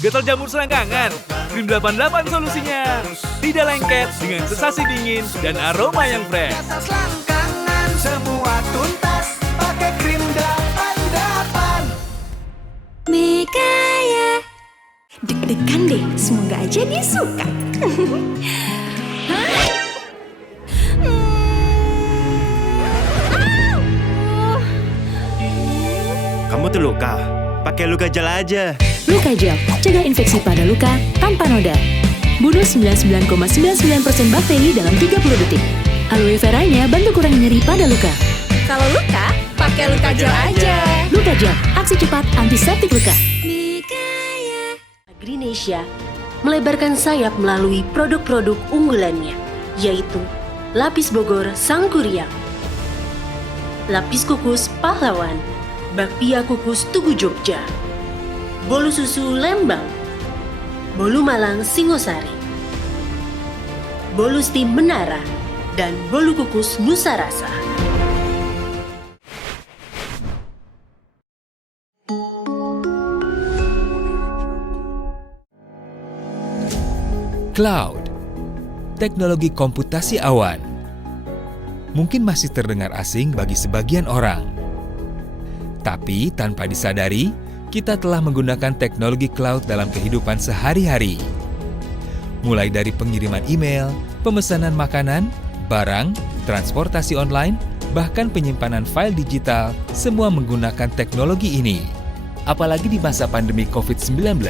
Gatal jamur selangkangan? Krim 88 solusinya. Tidak lengket dengan sensasi dingin dan aroma yang fresh. Gatal selangkangan semua tuntas pakai krim 88. Mikaya. Deg-degan deh, semoga aja dia suka. Kamu terluka? Pakai luka gel aja. Luka Gel, cegah infeksi pada luka tanpa noda. Bunuh 99,99% bakteri dalam 30 detik. Aloe veranya bantu kurangi nyeri pada luka. Kalau luka, pakai Luka Gel aja. Luka Gel, aksi cepat antiseptik luka. Mikaya. Greenasia melebarkan sayap melalui produk-produk unggulannya, yaitu lapis Bogor Sangkuriang, lapis kukus Pahlawan, bakpia kukus Tugu Jogja, bolu susu Lembang, bolu Malang Singosari, bolu steam Menara, dan bolu kukus Nusa Rasa. Cloud, teknologi komputasi awan. Mungkin masih terdengar asing bagi sebagian orang. Tapi tanpa disadari, kita telah menggunakan teknologi cloud dalam kehidupan sehari-hari. Mulai dari pengiriman email, pemesanan makanan, barang, transportasi online, bahkan penyimpanan file digital, semua menggunakan teknologi ini. Apalagi di masa pandemi COVID-19,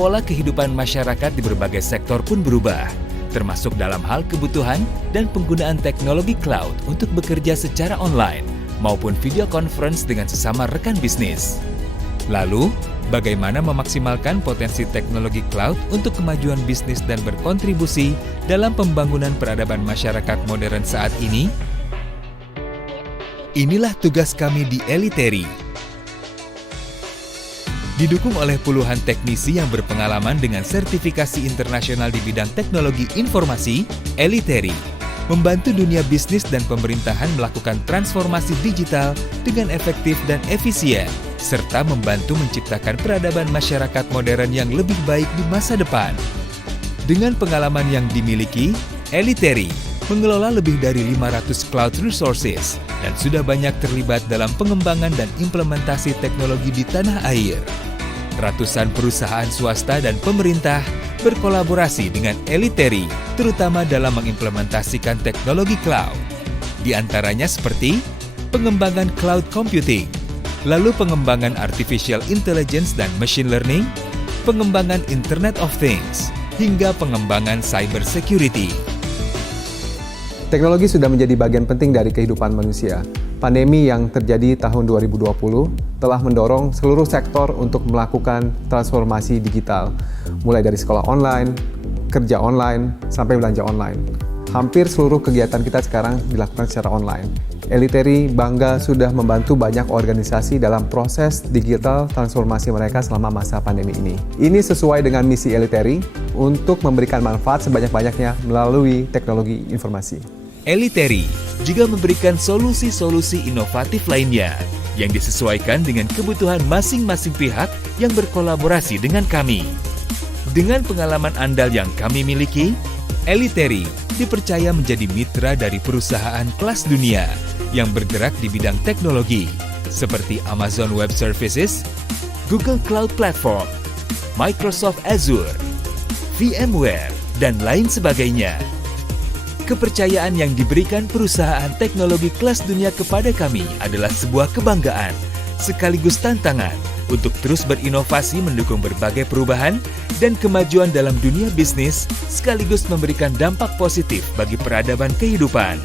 pola kehidupan masyarakat di berbagai sektor pun berubah, termasuk dalam hal kebutuhan dan penggunaan teknologi cloud untuk bekerja secara online maupun video conference dengan sesama rekan bisnis. Lalu, bagaimana memaksimalkan potensi teknologi cloud untuk kemajuan bisnis dan berkontribusi dalam pembangunan peradaban masyarakat modern saat ini? Inilah tugas kami di Eliteri. Didukung oleh puluhan teknisi yang berpengalaman dengan sertifikasi internasional di bidang teknologi informasi, Eliteri membantu dunia bisnis dan pemerintahan melakukan transformasi digital dengan efektif dan efisien, serta membantu menciptakan peradaban masyarakat modern yang lebih baik di masa depan. Dengan pengalaman yang dimiliki, Eliteri mengelola lebih dari 500 cloud resources dan sudah banyak terlibat dalam pengembangan dan implementasi teknologi di tanah air. Ratusan perusahaan swasta dan pemerintah berkolaborasi dengan Eliteri, terutama dalam mengimplementasikan teknologi cloud. Di antaranya seperti pengembangan cloud computing, lalu pengembangan artificial intelligence dan machine learning, pengembangan Internet of Things, hingga pengembangan cyber security. Teknologi sudah menjadi bagian penting dari kehidupan manusia. Pandemi yang terjadi tahun 2020 telah mendorong seluruh sektor untuk melakukan transformasi digital, mulai dari sekolah online, kerja online, sampai belanja online. Hampir seluruh kegiatan kita sekarang dilakukan secara online. Eliteri bangga sudah membantu banyak organisasi dalam proses digital transformasi mereka selama masa pandemi ini. Ini sesuai dengan misi Eliteri untuk memberikan manfaat sebanyak-banyaknya melalui teknologi informasi. Eliteri juga memberikan solusi-solusi inovatif lainnya yang disesuaikan dengan kebutuhan masing-masing pihak yang berkolaborasi dengan kami. Dengan pengalaman andal yang kami miliki, Eliteri dipercaya menjadi mitra dari perusahaan kelas dunia yang bergerak di bidang teknologi seperti Amazon Web Services, Google Cloud Platform, Microsoft Azure, VMware, dan lain sebagainya. Kepercayaan yang diberikan perusahaan teknologi kelas dunia kepada kami adalah sebuah kebanggaan, sekaligus tantangan untuk terus berinovasi mendukung berbagai perubahan dan kemajuan dalam dunia bisnis, sekaligus memberikan dampak positif bagi peradaban kehidupan.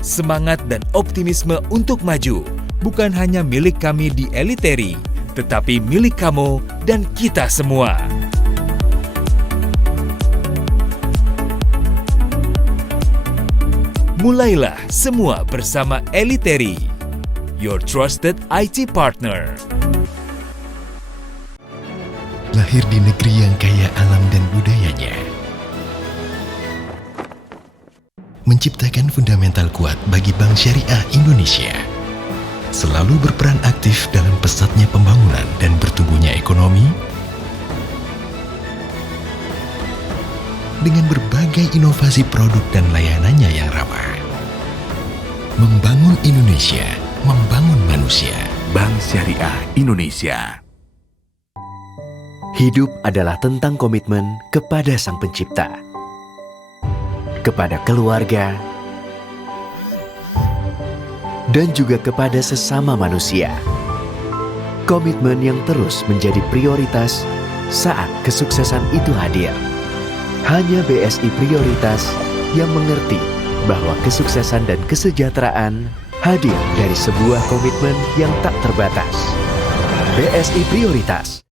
Semangat dan optimisme untuk maju bukan hanya milik kami di Eliteri, tetapi milik kamu dan kita semua. Mulailah semua bersama Eliteri, your trusted IT partner. Lahir di negeri yang kaya alam dan budayanya, menciptakan fundamental kuat bagi Bank Syariah Indonesia, selalu berperan aktif dalam pesatnya pembangunan dan bertumbuhnya ekonomi, dengan berbagai inovasi produk dan layanannya yang ramah. Membangun Indonesia, membangun manusia. Bank Syariah Indonesia. Hidup adalah tentang komitmen kepada Sang Pencipta, kepada keluarga, dan juga kepada sesama manusia. Komitmen yang terus menjadi prioritas saat kesuksesan itu hadir. Hanya BSI Prioritas yang mengerti bahwa kesuksesan dan kesejahteraan hadir dari sebuah komitmen yang tak terbatas. BSI Prioritas.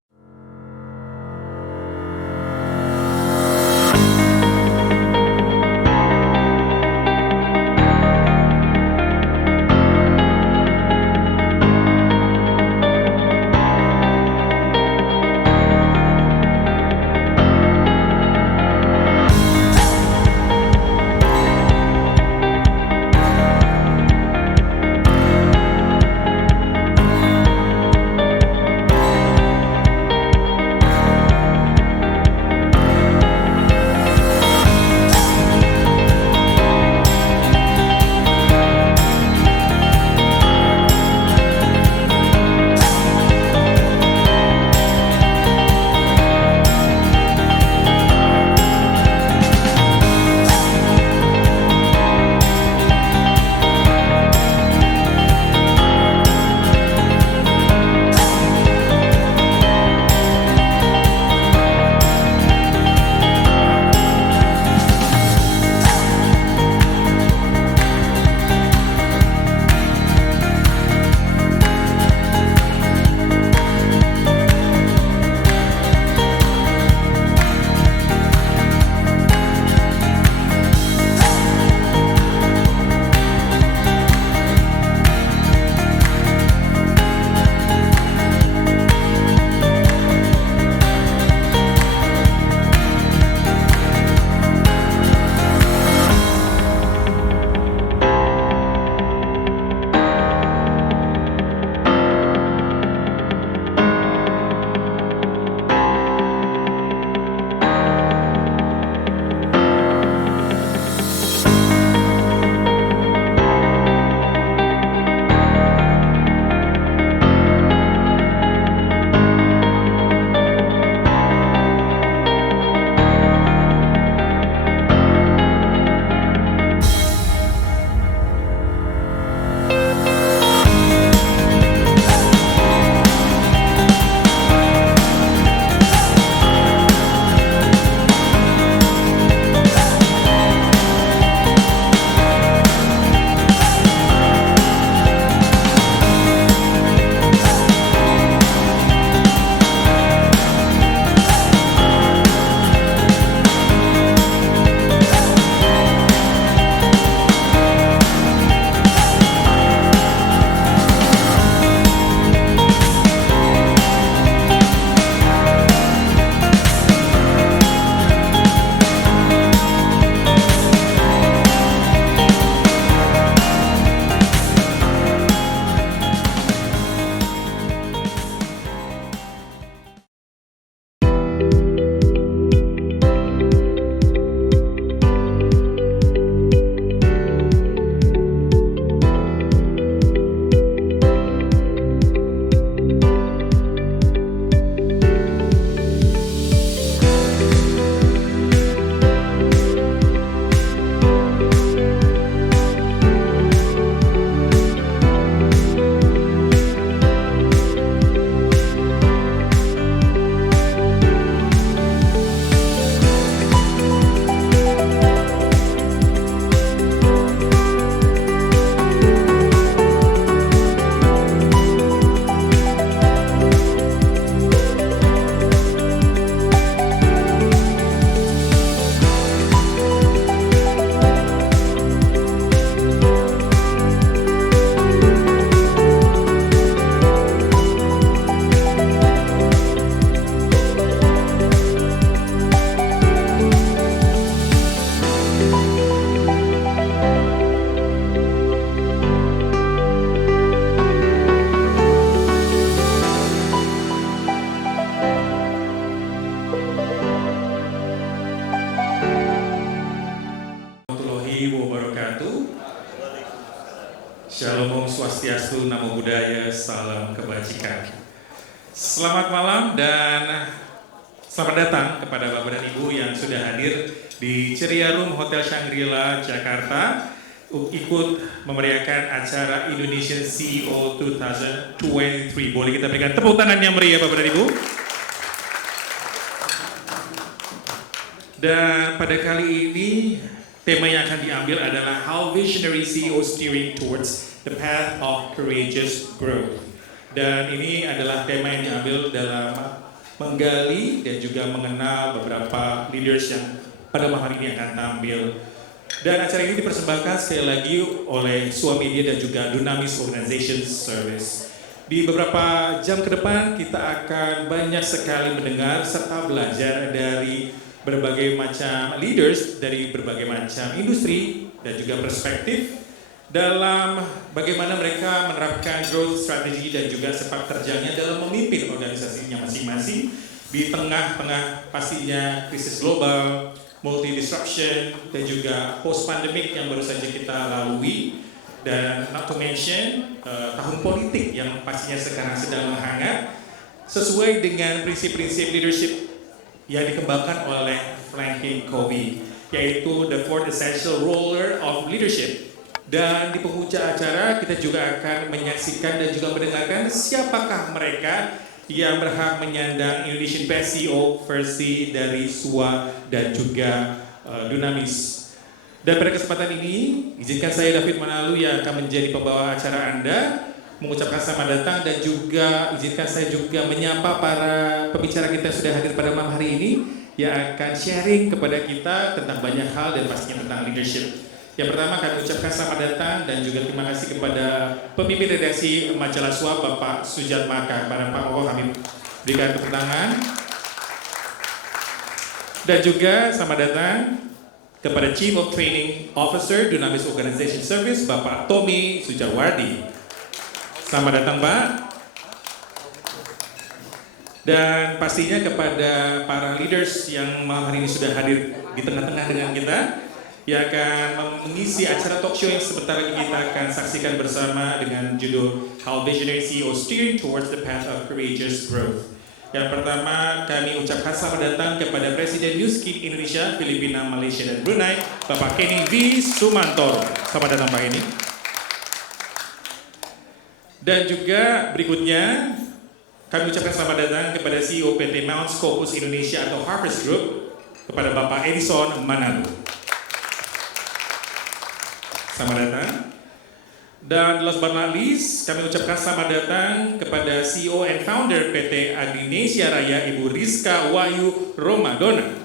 Swastiastu, Namo Buddhaya, Salam Kebajikan. Selamat malam dan selamat datang kepada Bapak dan Ibu yang sudah hadir di Ceria Room Hotel Shangri-La, Jakarta, ikut memeriahkan acara Indonesian CEO 2023. Boleh kita berikan tepuk tangan yang meriah Bapak dan Ibu? Dan pada kali ini tema yang akan diambil adalah How Visionary CEO Steering Towards the Path of Courageous Growth. Dan ini adalah tema yang diambil dalam menggali dan juga mengenal beberapa leaders yang pada malam hari ini akan tampil. Dan acara ini dipersembahkan sekali lagi oleh SUA Media dan juga Dunamis Organization Service. Di beberapa jam ke depan kita akan banyak sekali mendengar serta belajar dari berbagai macam leaders dari berbagai macam industri dan juga perspektif dalam bagaimana mereka menerapkan growth strategy dan juga sepak terjangnya dalam memimpin organisasinya masing-masing di tengah-tengah pastinya krisis global, multi disruption dan juga post pandemic yang baru saja kita lalui, dan not to mention tahun politik yang pastinya sekarang sedang menghangat sesuai dengan prinsip-prinsip leadership yang dikembangkan oleh Franklin Covey, yaitu the 4 essential roller of leadership. Dan di penghujung acara kita juga akan menyaksikan dan juga mendengarkan siapakah mereka yang berhak menyandang Indonesian Best CEO versi dari SUA dan juga Dunamis. Dan pada kesempatan ini, izinkan saya David Manalu yang akan menjadi pembawa acara Anda mengucapkan selamat datang, dan juga izinkan saya juga menyapa para pembicara kita yang sudah hadir pada malam hari ini yang akan sharing kepada kita tentang banyak hal dan pastinya tentang leadership. Yang pertama kami ucapkan selamat datang dan juga terima kasih kepada pemimpin redaksi majalah SUA Bapak Sujat Maka. Kepada Pak Moko kami berikan tepuk tangan. Dan juga selamat datang kepada Chief of Training Officer Dunamis Organization Service Bapak Tommy Sujarwardi. Selamat datang Pak. Dan pastinya kepada para leaders yang malam hari ini sudah hadir di tengah-tengah dengan kita, yang akan mengisi acara talk show yang sebentar lagi kita akan saksikan bersama dengan judul How Visionary CEO Steering Towards the Path of Courageous Growth. Yang pertama kami ucapkan selamat datang kepada Presiden Newskeep Indonesia, Filipina, Malaysia, dan Brunei, Bapak Kenny V. Sumantoro. Selamat datang Pak Kenny. Dan juga berikutnya kami ucapkan selamat datang kepada CEO PT Mount Scopus Indonesia atau Harvest Group, kepada Bapak Edison Manalu. Selamat datang. Dan last but not least, kami ucapkan selamat datang kepada CEO and Founder PT Agrinesia Raya, Ibu Rizka Wahyu Romadona.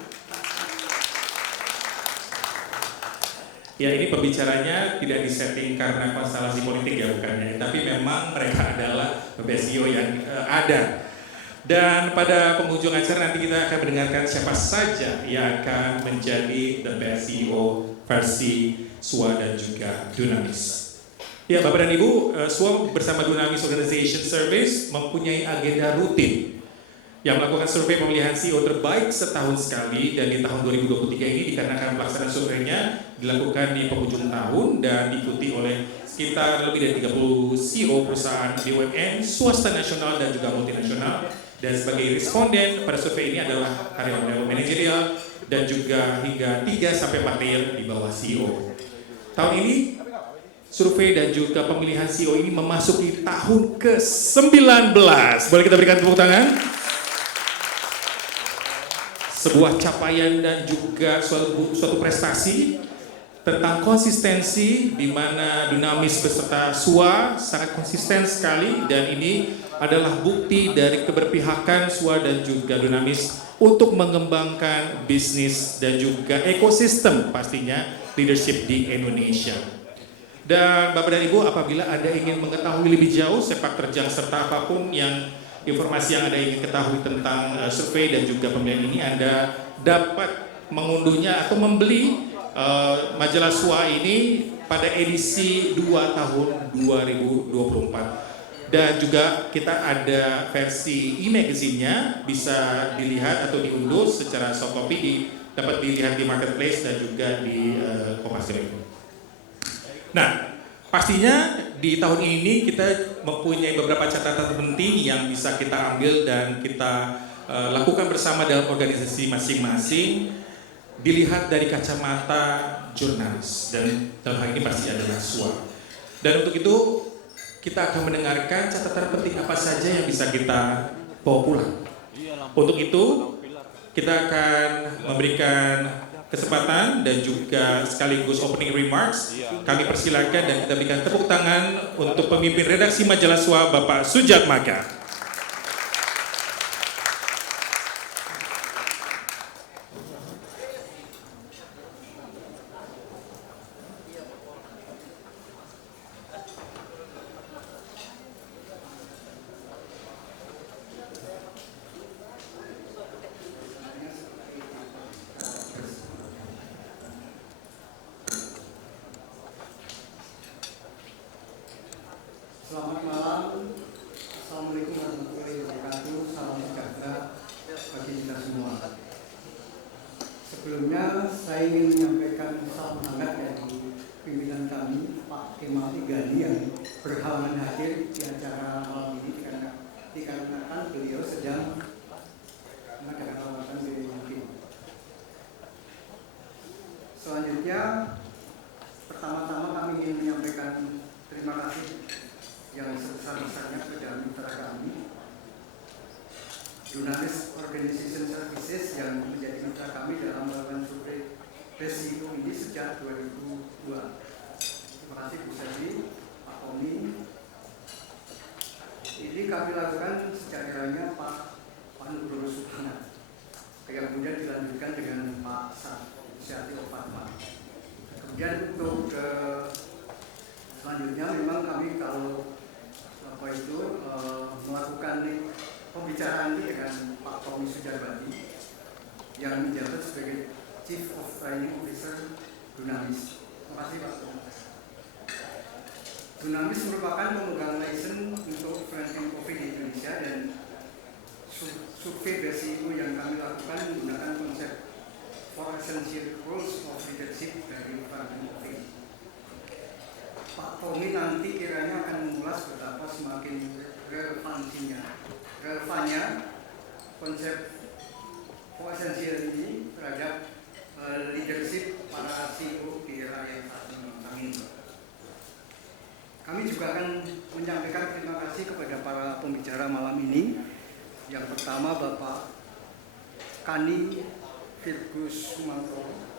Ya, ini pembicaranya tidak disetting karena konstelasi politik ya bukannya, tapi memang mereka adalah best CEO yang ada. Dan pada penghujung acara nanti kita akan mendengarkan siapa saja yang akan menjadi the best CEO versi SUA dan juga Dunamis. Ya Bapak dan Ibu, SUA bersama Dunamis Organization Service mempunyai agenda rutin yang melakukan survei pemilihan CEO terbaik setahun sekali, dan di tahun 2023 ini dikarenakan pelaksanaan surveinya dilakukan di penghujung tahun dan diikuti oleh sekitar lebih dari 30 CEO perusahaan BUMN, swasta nasional dan juga multinasional, dan sebagai responden pada survei ini adalah karyawan level manajerial dan juga hingga 3-4 layer di bawah CEO. Tahun ini survei dan juga pemilihan CEO ini memasuki tahun ke-19. Boleh kita berikan tepuk tangan? Sebuah capaian dan juga suatu prestasi tentang konsistensi di mana Dunamis beserta SUA sangat konsisten sekali, dan ini adalah bukti dari keberpihakan SUA dan juga Dunamis untuk mengembangkan bisnis dan juga ekosistem pastinya leadership di Indonesia. Dan Bapak dan Ibu, apabila Anda ingin mengetahui lebih jauh sepak terjang serta apapun yang informasi yang Anda ingin ketahui tentang survei dan juga pemilihan ini, Anda dapat mengunduhnya atau membeli majalah SUA ini pada edisi 2 tahun 2024. Dan juga kita ada versi e-magazine-nya, bisa dilihat atau diunduh secara soft copy, dapat dilihat di marketplace dan juga di Kompas. Nah, pastinya di tahun ini kita mempunyai beberapa catatan penting yang bisa kita ambil dan kita lakukan bersama dalam organisasi masing-masing, dilihat dari kacamata jurnalis, dan dalam hal ini pasti adalah SWA. Dan untuk itu kita akan mendengarkan catatan penting apa saja yang bisa kita bawa pulang. Untuk itu kita akan memberikan kesempatan dan juga sekaligus opening remarks. Kami persilakan dan kita berikan tepuk tangan untuk pemimpin redaksi majalah SWA, Bapak Sujatmaka. Selamat malam, Assalamualaikum warahmatullahi wabarakatuh, salam sejahtera bagi kita semua. Sebelumnya saya ingin menyampaikan salam hangat dari pimpinan kami, Pak Kemal Tigani, yang berhalangan hadir di acara malam ini dikarenakan beliau sedang mengadakan rawatan di Mungkin. Selanjutnya, pertama-tama kami ingin menyampaikan terima kasih yang sebesar-besarnya kepada mitra kami, Jurnalis Organization Services, yang menjadi mitra kami dalam melakukan survei BSIU ini sejak 2002. Terima kasih Bu Seli, Pak Tommy. Ini kami lakukan sejak eranya Pak Nugroho Suhana, yang kemudian dilanjutkan dengan Pak Syati Ofatma. Kemudian untuk selanjutnya memang kami kalau melakukan pembicaraan ini dengan Pak Tommy Sujarwadi yang menjabat sebagai Chief of Training Officer Dunamis. Terima kasih Pak Tommy. Dunamis merupakan pemegang lisensi untuk preventing COVID di Indonesia, dan survei BSIU yang kami lakukan menggunakan konsep 4 Essential Rules of Leadership dari preventing COVID. Pak Tommy nanti kiranya akan mengulas betapa semakin relevannya konsep esensial ini terhadap leadership para CEO di era yang saat ini. Kami juga akan menyampaikan terima kasih kepada para pembicara malam ini. Yang pertama Bapak Kani Firgus Sumanto.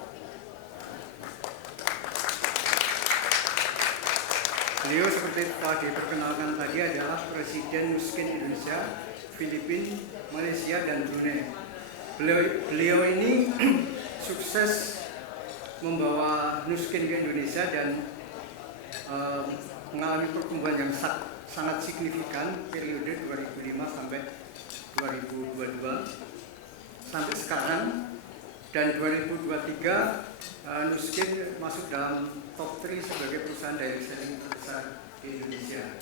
Beliau seperti telah diperkenalkan tadi adalah Presiden Nuskin Indonesia, Filipina, Malaysia, dan Brunei. Beliau ini sukses membawa Nuskin ke Indonesia dan mengalami pertumbuhan yang sangat signifikan periode 2005 sampai 2022 sampai sekarang, dan 2023 Nuskin masuk dalam top 3 sebagai perusahaan direct selling terbesar di Indonesia.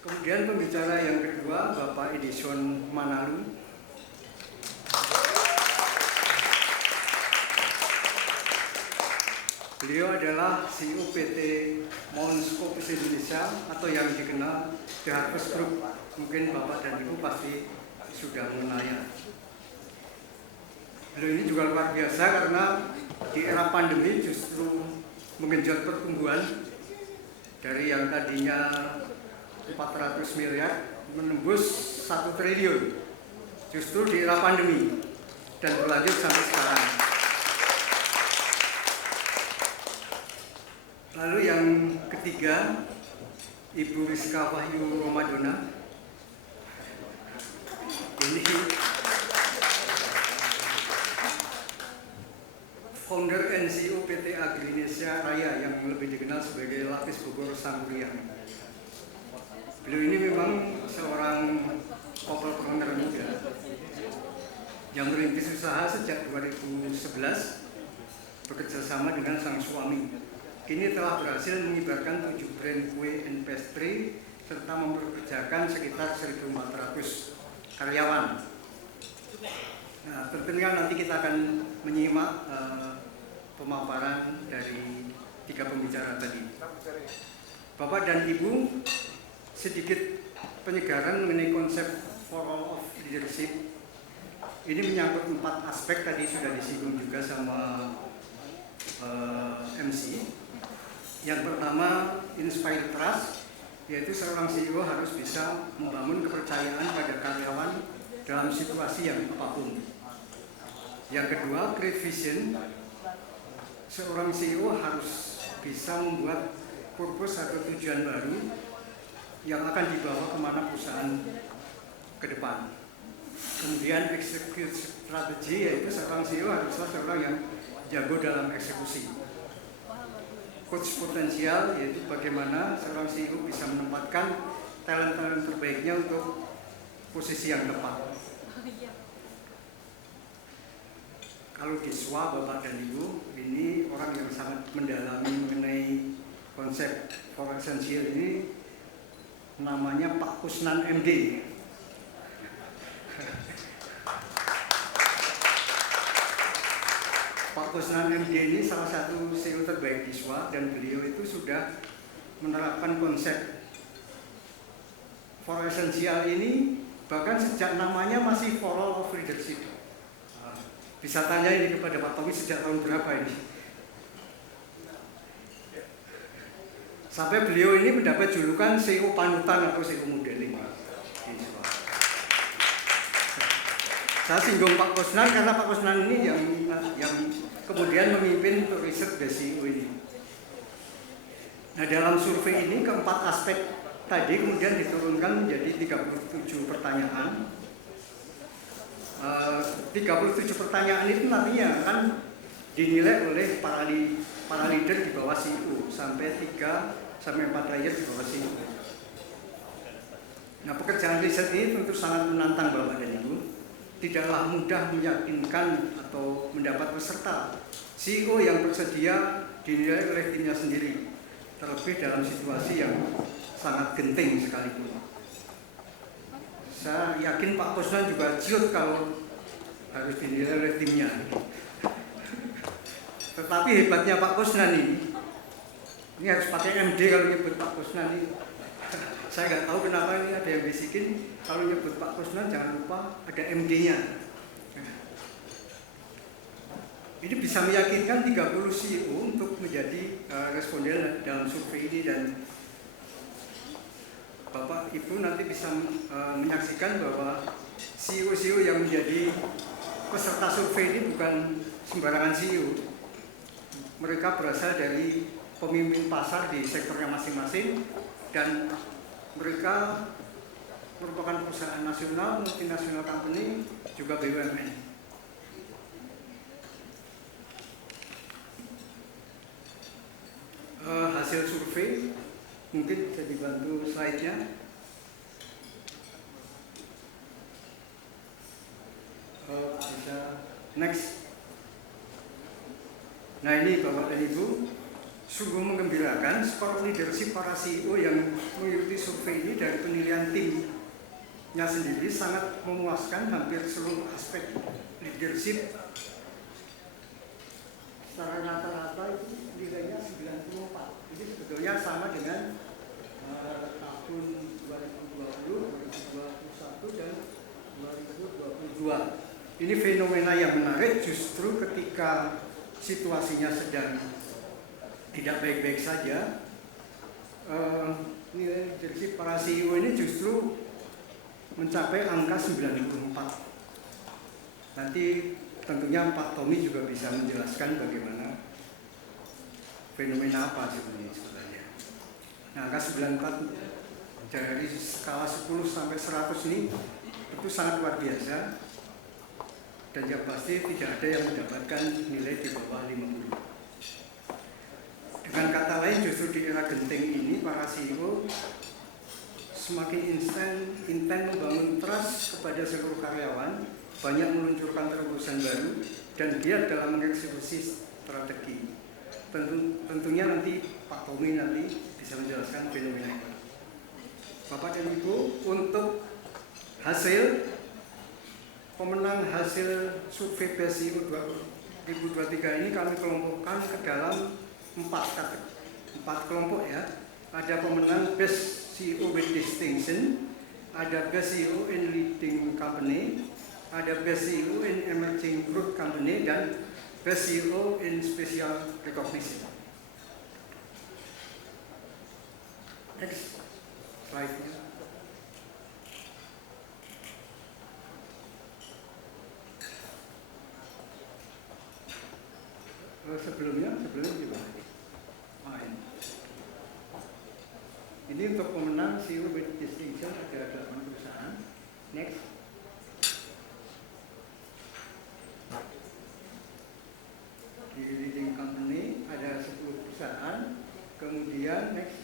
Kemudian pembicara yang kedua Bapak Edison Manalu. Beliau adalah CEO PT Mons Coffee Indonesia atau yang dikenal The Harvest Group. Mungkin Bapak dan Ibu pasti sudah mengenalnya. Beliau ini juga luar biasa karena di era pandemi justru menggenjot pertumbuhan dari yang tadinya 400 miliar menembus 1 triliun justru di era pandemi dan berlanjut sampai sekarang. Lalu yang ketiga Ibu Rizka Wahyu Romadona. Ini founder and CEO PT Agrinesia Raya yang lebih dikenal sebagai Lapis Bogor Sangguriang. Beliau ini memang seorang couple-planner muda yang merintis usaha sejak 2011 bekerja sama dengan sang suami. Kini telah berhasil mengibarkan 7 brand kue and pastry serta mempekerjakan sekitar 1.400 karyawan. Nah, tentunya nanti kita akan menyimak pemaparan dari 3 pembicara tadi. Bapak dan Ibu, sedikit penyegaran mengenai konsep for all of leadership. Ini menyangkut 4 aspek, tadi sudah disinggung juga sama MC. Yang pertama, inspire trust, yaitu seorang CEO harus bisa membangun kepercayaan pada karyawan dalam situasi yang apapun. Yang kedua, create vision. Seorang CEO harus bisa membuat purpose atau tujuan baru yang akan dibawa kemana perusahaan ke depan. Kemudian execute strategy, yaitu seorang CEO haruslah seorang yang jago dalam eksekusi. Coach potensial, yaitu bagaimana seorang CEO bisa menempatkan talent-talent terbaiknya untuk posisi yang tepat. Kalau di SWA, Bapak dan Ibu, ini orang yang sangat mendalami mengenai konsep for essential ini, namanya Pak Kusnan MD. Pak Kusnan MD ini salah satu CEO terbaik di SWA, dan beliau itu sudah menerapkan konsep for essential ini bahkan sejak namanya masih for all of leadership. Bisa tanya ini kepada Pak Tommy sejak tahun berapa ini. Sampai beliau ini mendapat julukan CEO panutan atau CEO modeling. Saya singgung Pak Kusnan karena Pak Kusnan ini yang kemudian memimpin untuk riset the CEO ini. Nah, dalam survei ini keempat aspek tadi kemudian diturunkan menjadi 37 pertanyaan. 37 pertanyaan itu nantinya akan dinilai oleh para leader di bawah CEO sampai 3-4 layer di bawah CEO. Nah, pekerjaan riset ini tentu sangat menantang Bapak dan Ibu. Tidaklah mudah meyakinkan atau mendapat peserta CEO yang bersedia dinilai oleh timnya sendiri, terlebih dalam situasi yang sangat genting sekalipun. Saya yakin Pak Kusnan juga ciut kalau harus dinilai oleh timnya. Tetapi hebatnya Pak Kusnan ini harus pakai MD kalau nyebut Pak Kusnan ini. Saya nggak tahu kenapa ini ada yang bisikin kalau nyebut Pak Kusnan jangan lupa ada MD-nya. Ini bisa meyakinkan 30 CEO untuk menjadi responden dalam survei ini, dan Bapak Ibu nanti bisa menyaksikan bahwa CEO-CEO yang menjadi peserta survei ini bukan sembarangan CEO. Mereka berasal dari pemimpin pasar di sektornya masing-masing, dan mereka merupakan perusahaan nasional, multinasional company, juga BUMN. Hasil survei mungkin bisa dibantu slide-nya. Bisa next. Nah, ini Bapak dan Ibu, sungguh menggembirakan skor leadership para CEO yang mengikuti survei ini dari penilaian timnya sendiri sangat memuaskan. Hampir seluruh aspek leadership secara rata-rata itu nilainya 94. Ini sebetulnya sama dengan tahun 2020, 2021 dan 2022. Ini fenomena yang menarik justru ketika situasinya sedang tidak baik-baik saja. Nilai leadership para CEO ini justru mencapai angka 94. Nanti tentunya Pak Tommy juga bisa menjelaskan bagaimana fenomena apa sebenarnya. Nah, angka 94 dari skala 10 sampai 100 ini itu sangat luar biasa, dan yang pasti tidak ada yang mendapatkan nilai di bawah 50. Dengan kata lain, justru di era genting ini para CEO semakin intent membangun trust kepada seluruh karyawan, banyak meluncurkan terobosan baru, dan giat dalam mengeksekusi strategi. Tentunya nanti Pak Tommy nanti bisa menjelaskan fenomena itu. Bapak dan Ibu, untuk hasil pemenang hasil survei PSIO 2023 ini kami kelompokkan ke dalam 4 kelompok ya. Ada pemenang Best CEO with Distinction, ada Best CEO in Leading Company, ada Best CEO in Emerging Growth Company, dan Best CEO in Special Recognition. Next slide. Sebelumnya gimana? Ini untuk pemenang CEO with Distinction ada 8 perusahaan. Next. Di Leading Company ada 10 perusahaan. Kemudian next.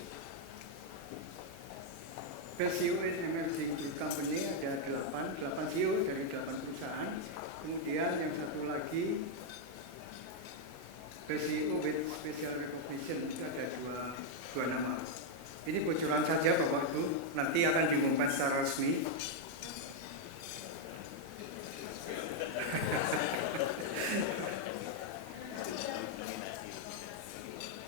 Best CEO in Emerging Group Company ada 8 CEO dari 8 perusahaan. Kemudian yang satu lagi Best CEO with Special Recognition itu ada dua nama. Ini bocoran saja Bapak Ibu, nanti akan diumumkan secara resmi.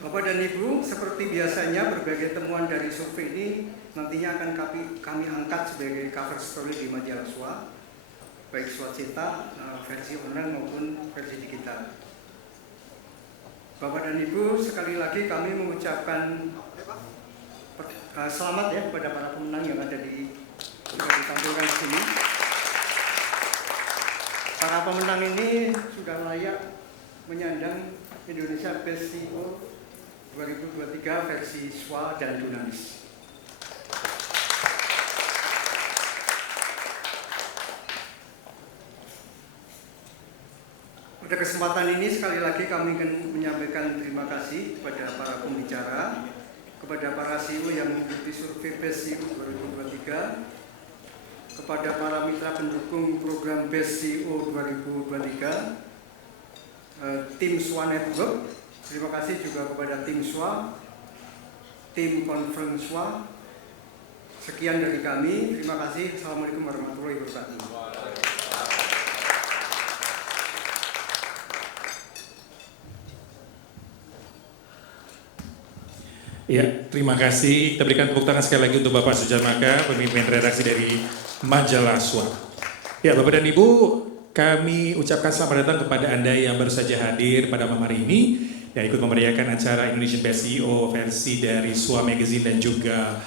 Bapak dan Ibu, seperti biasanya berbagai temuan dari survei ini nantinya akan kami angkat sebagai cover story di majalah SWA, baik SWA cetak, versi online maupun versi digital. Bapak dan Ibu, sekali lagi kami mengucapkan selamat ya kepada para pemenang yang ada sudah ditampilkan di sini. Para pemenang ini sudah layak menyandang Indonesia Best CEO 2023 versi SWA dan Dunamis. Pada kesempatan ini sekali lagi kami akan menyampaikan terima kasih kepada para pembicara, kepada para CEO yang mengikuti survei Best CEO 2023, kepada para mitra pendukung program Best CEO 2023, tim SWA Network. Terima kasih juga kepada tim SWA, tim Conference SWA. Sekian dari kami. Terima kasih. Assalamualaikum warahmatullahi wabarakatuh. Ya, terima kasih. Kita berikan tepuk tangan sekali lagi untuk Bapak Sujatmaka, pemimpin redaksi dari majalah SWA. Ya, Bapak dan Ibu, kami ucapkan selamat datang kepada Anda yang baru saja hadir pada malam hari ini yang ikut memeriahkan acara Indonesian Best CEO versi dari SWA Magazine dan juga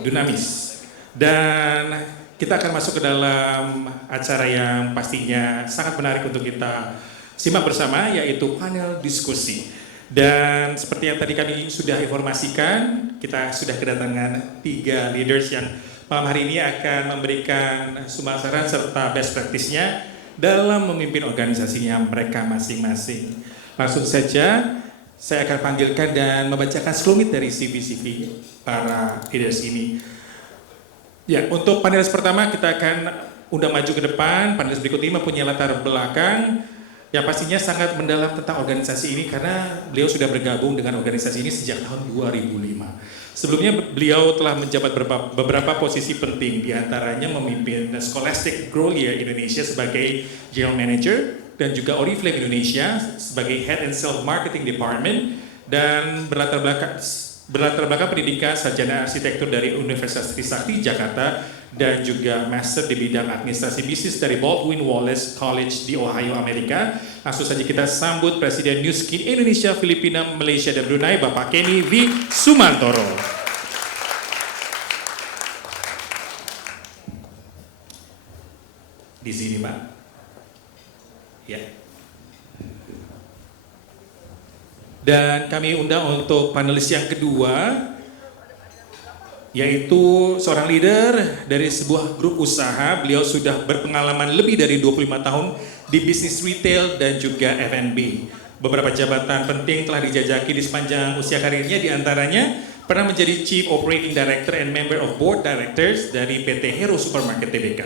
Dunamis. Dan kita akan masuk ke dalam acara yang pastinya sangat menarik untuk kita simak bersama, yaitu panel diskusi. Dan seperti yang tadi kami sudah informasikan, kita sudah kedatangan 3 leaders yang malam hari ini akan memberikan sumber-saran serta best practice-nya dalam memimpin organisasinya mereka masing-masing. Langsung saja, saya akan panggilkan dan membacakan sekelumit dari CV-CV para leaders ini. Ya, untuk panelis pertama kita akan undang maju ke depan. Panelis berikut ini mempunyai latar belakang yang pastinya sangat mendalam tentang organisasi ini karena beliau sudah bergabung dengan organisasi ini sejak tahun 2005. Sebelumnya beliau telah menjabat beberapa posisi penting, diantaranya memimpin Scholastic Grolier Indonesia sebagai General Manager dan juga Oriflame Indonesia sebagai Head and Self Marketing Department, dan berlatar belakang pendidikan sarjana arsitektur dari Universitas Trisakti Jakarta dan juga master di bidang administrasi bisnis dari Baldwin Wallace College di Ohio, Amerika. Langsung saja kita sambut Presiden New Skin Indonesia, Filipina, Malaysia, dan Brunei, Bapak Kenny V. Sumantoro. Di sini, Pak. Ya. Dan kami undang untuk panelis yang kedua, yaitu seorang leader dari sebuah grup usaha. Beliau sudah berpengalaman lebih dari 25 tahun di bisnis retail dan juga F&B. Beberapa jabatan penting telah dijajaki di sepanjang usia karirnya, diantaranya pernah menjadi Chief Operating Director and Member of Board Directors dari PT Hero Supermarket Tbk,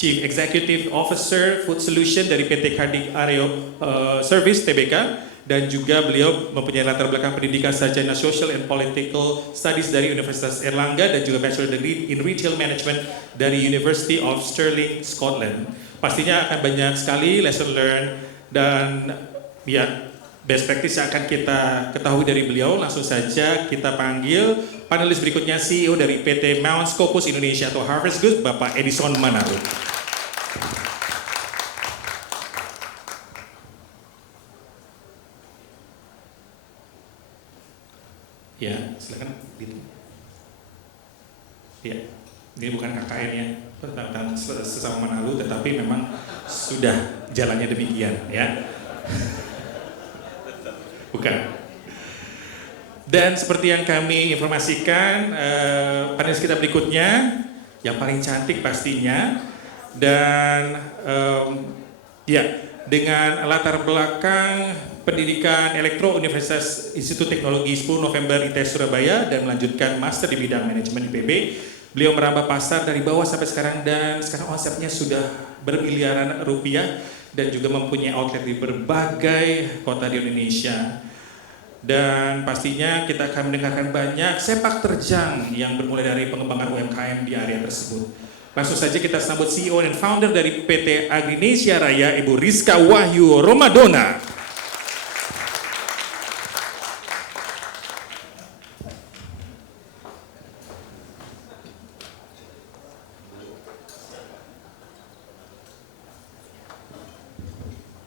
Chief Executive Officer Food Solution dari PT Cardiac Areo Service Tbk, dan juga beliau mempunyai latar belakang pendidikan sarjana Social and Political Studies dari Universitas Erlangga dan juga Bachelor Degree in Retail Management dari University of Stirling, Scotland. Pastinya akan banyak sekali lesson learned Dan ya, best practice yang akan kita ketahui dari beliau, langsung saja kita panggil panelis berikutnya, CEO dari PT Mount Scopus Indonesia atau Harvest Goods, Bapak Edison Manado. Ya, silakan. Ya, ini bukan KKN ya, tentang sesama Manado, tetapi memang sudah jalannya demikian ya. Bukan. Dan seperti yang kami informasikan, panelis kita berikutnya yang paling cantik pastinya, dan ya, dengan latar belakang pendidikan elektro Universitas Institut Teknologi 10 November ITS Surabaya dan melanjutkan master di bidang manajemen IPB. Beliau merambah pasar dari bawah sampai sekarang, dan sekarang omsetnya sudah bermiliaran rupiah dan juga mempunyai outlet di berbagai kota di Indonesia. Dan pastinya kita akan mendengarkan banyak sepak terjang yang bermulai dari pengembangan UMKM di area tersebut. Langsung saja kita sambut CEO dan founder dari PT Agrinesia Raya, Ibu Rizka Wahyu Romadona.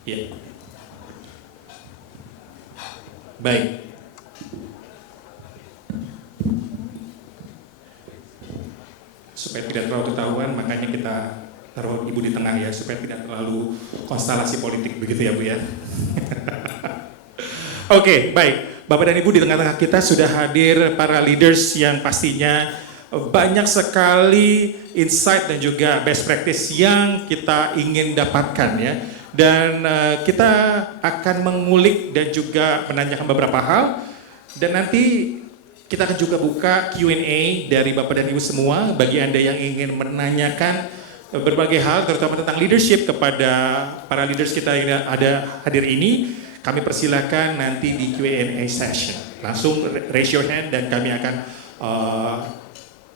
Ya. Baik. Supaya tidak terlalu ketahuan, makanya kita taruh Ibu di tengah ya, supaya tidak terlalu konstelasi politik begitu ya Bu ya. Oke, baik. Bapak dan Ibu, di tengah-tengah kita sudah hadir para leaders yang pastinya banyak sekali insight dan juga best practice yang kita ingin dapatkan ya. Dan kita akan mengulik dan juga menanyakan beberapa hal, dan nanti kita akan juga buka Q&A dari Bapak dan Ibu semua bagi Anda yang ingin menanyakan berbagai hal terutama tentang leadership kepada para leaders kita yang ada hadir ini. Kami persilakan nanti di Q&A session. Langsung raise your hand dan kami akan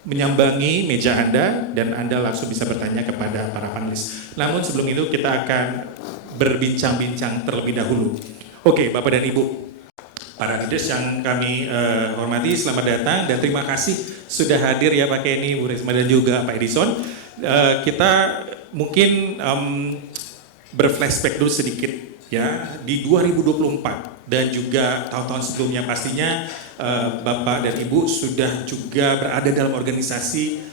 menyambangi meja Anda dan Anda langsung bisa bertanya kepada para panelis. Namun sebelum itu kita akan berbincang-bincang terlebih dahulu. Oke, Bapak dan Ibu, para leaders yang kami hormati, selamat datang dan terima kasih sudah hadir ya Pak Kenny, Bu Risma dan juga Pak Edison. Kita mungkin berflashback dulu sedikit ya, di 2024 dan juga tahun-tahun sebelumnya pastinya Bapak dan Ibu sudah juga berada dalam organisasi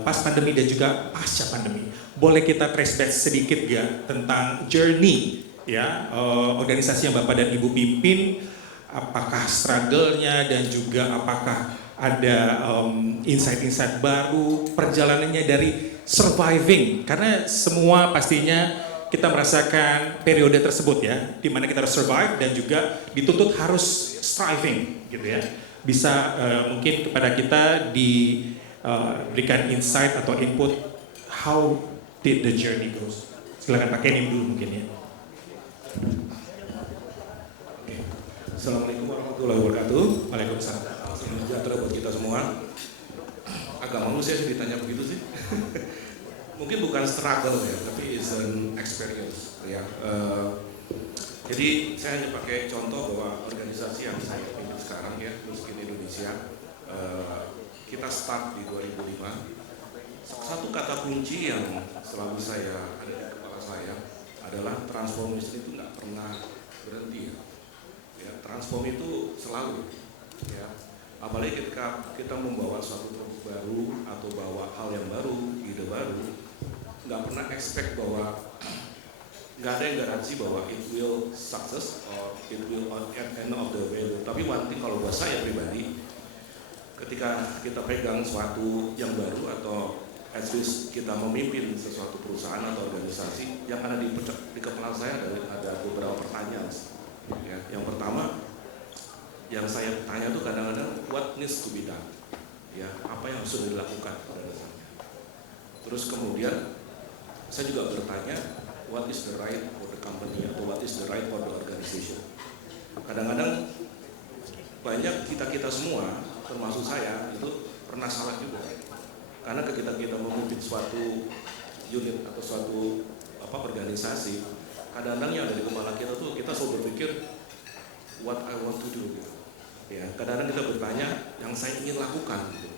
pas pandemi dan juga pasca pandemi. Boleh kita trace back sedikit ya tentang journey ya organisasi yang Bapak dan Ibu pimpin, apakah struggle-nya dan juga apakah ada insight-insight baru, perjalanannya dari surviving, karena semua pastinya kita merasakan periode tersebut ya, di mana kita harus survive dan juga dituntut harus striving gitu ya. Bisa mungkin kepada kita diberikan insight atau input how did the journey goes. Silakan Pak Kenny dulu mungkin ya. Assalamualaikum warahmatullahi wabarakatuh. Waalaikumsalam. Salam sejahtera buat kita semua. Agak malu saya ditanya begitu sih. Mungkin bukan struggle ya, tapi is an experience ya. Jadi saya hanya pakai contoh bahwa organisasi yang saya pimpin sekarang ya, Miskin Indonesia, kita start di 2005. Satu kata kunci yang selalu saya ada di kepala saya adalah transformasi itu nggak pernah berhenti ya. Transform itu selalu ya, apalagi ketika kita membawa suatu produk baru atau bawa hal yang baru, ide baru, nggak pernah expect bahwa nggak ada yang garansi bahwa it will success or it will at end of the way. Tapi one thing kalau buat saya pribadi, ketika kita pegang suatu yang baru atau at least kita memimpin sesuatu perusahaan atau organisasi, yang ada di kepala saya ada beberapa pertanyaan. Ya, yang pertama, yang saya tanya tuh kadang-kadang what needs to be done, ya apa yang harus dilakukan pada dasarnya. Terus kemudian saya juga bertanya what is the right for the company atau what is the right for the organization. Kadang-kadang banyak kita semua termasuk saya itu pernah salah juga, karena ketika kita memimpin suatu unit atau suatu organisasi, kadang-kadang yang ada di kepala kita tuh kita selalu berpikir what I want to do gitu. Ya, kadang-kadang kita bertanya yang saya ingin lakukan gitu.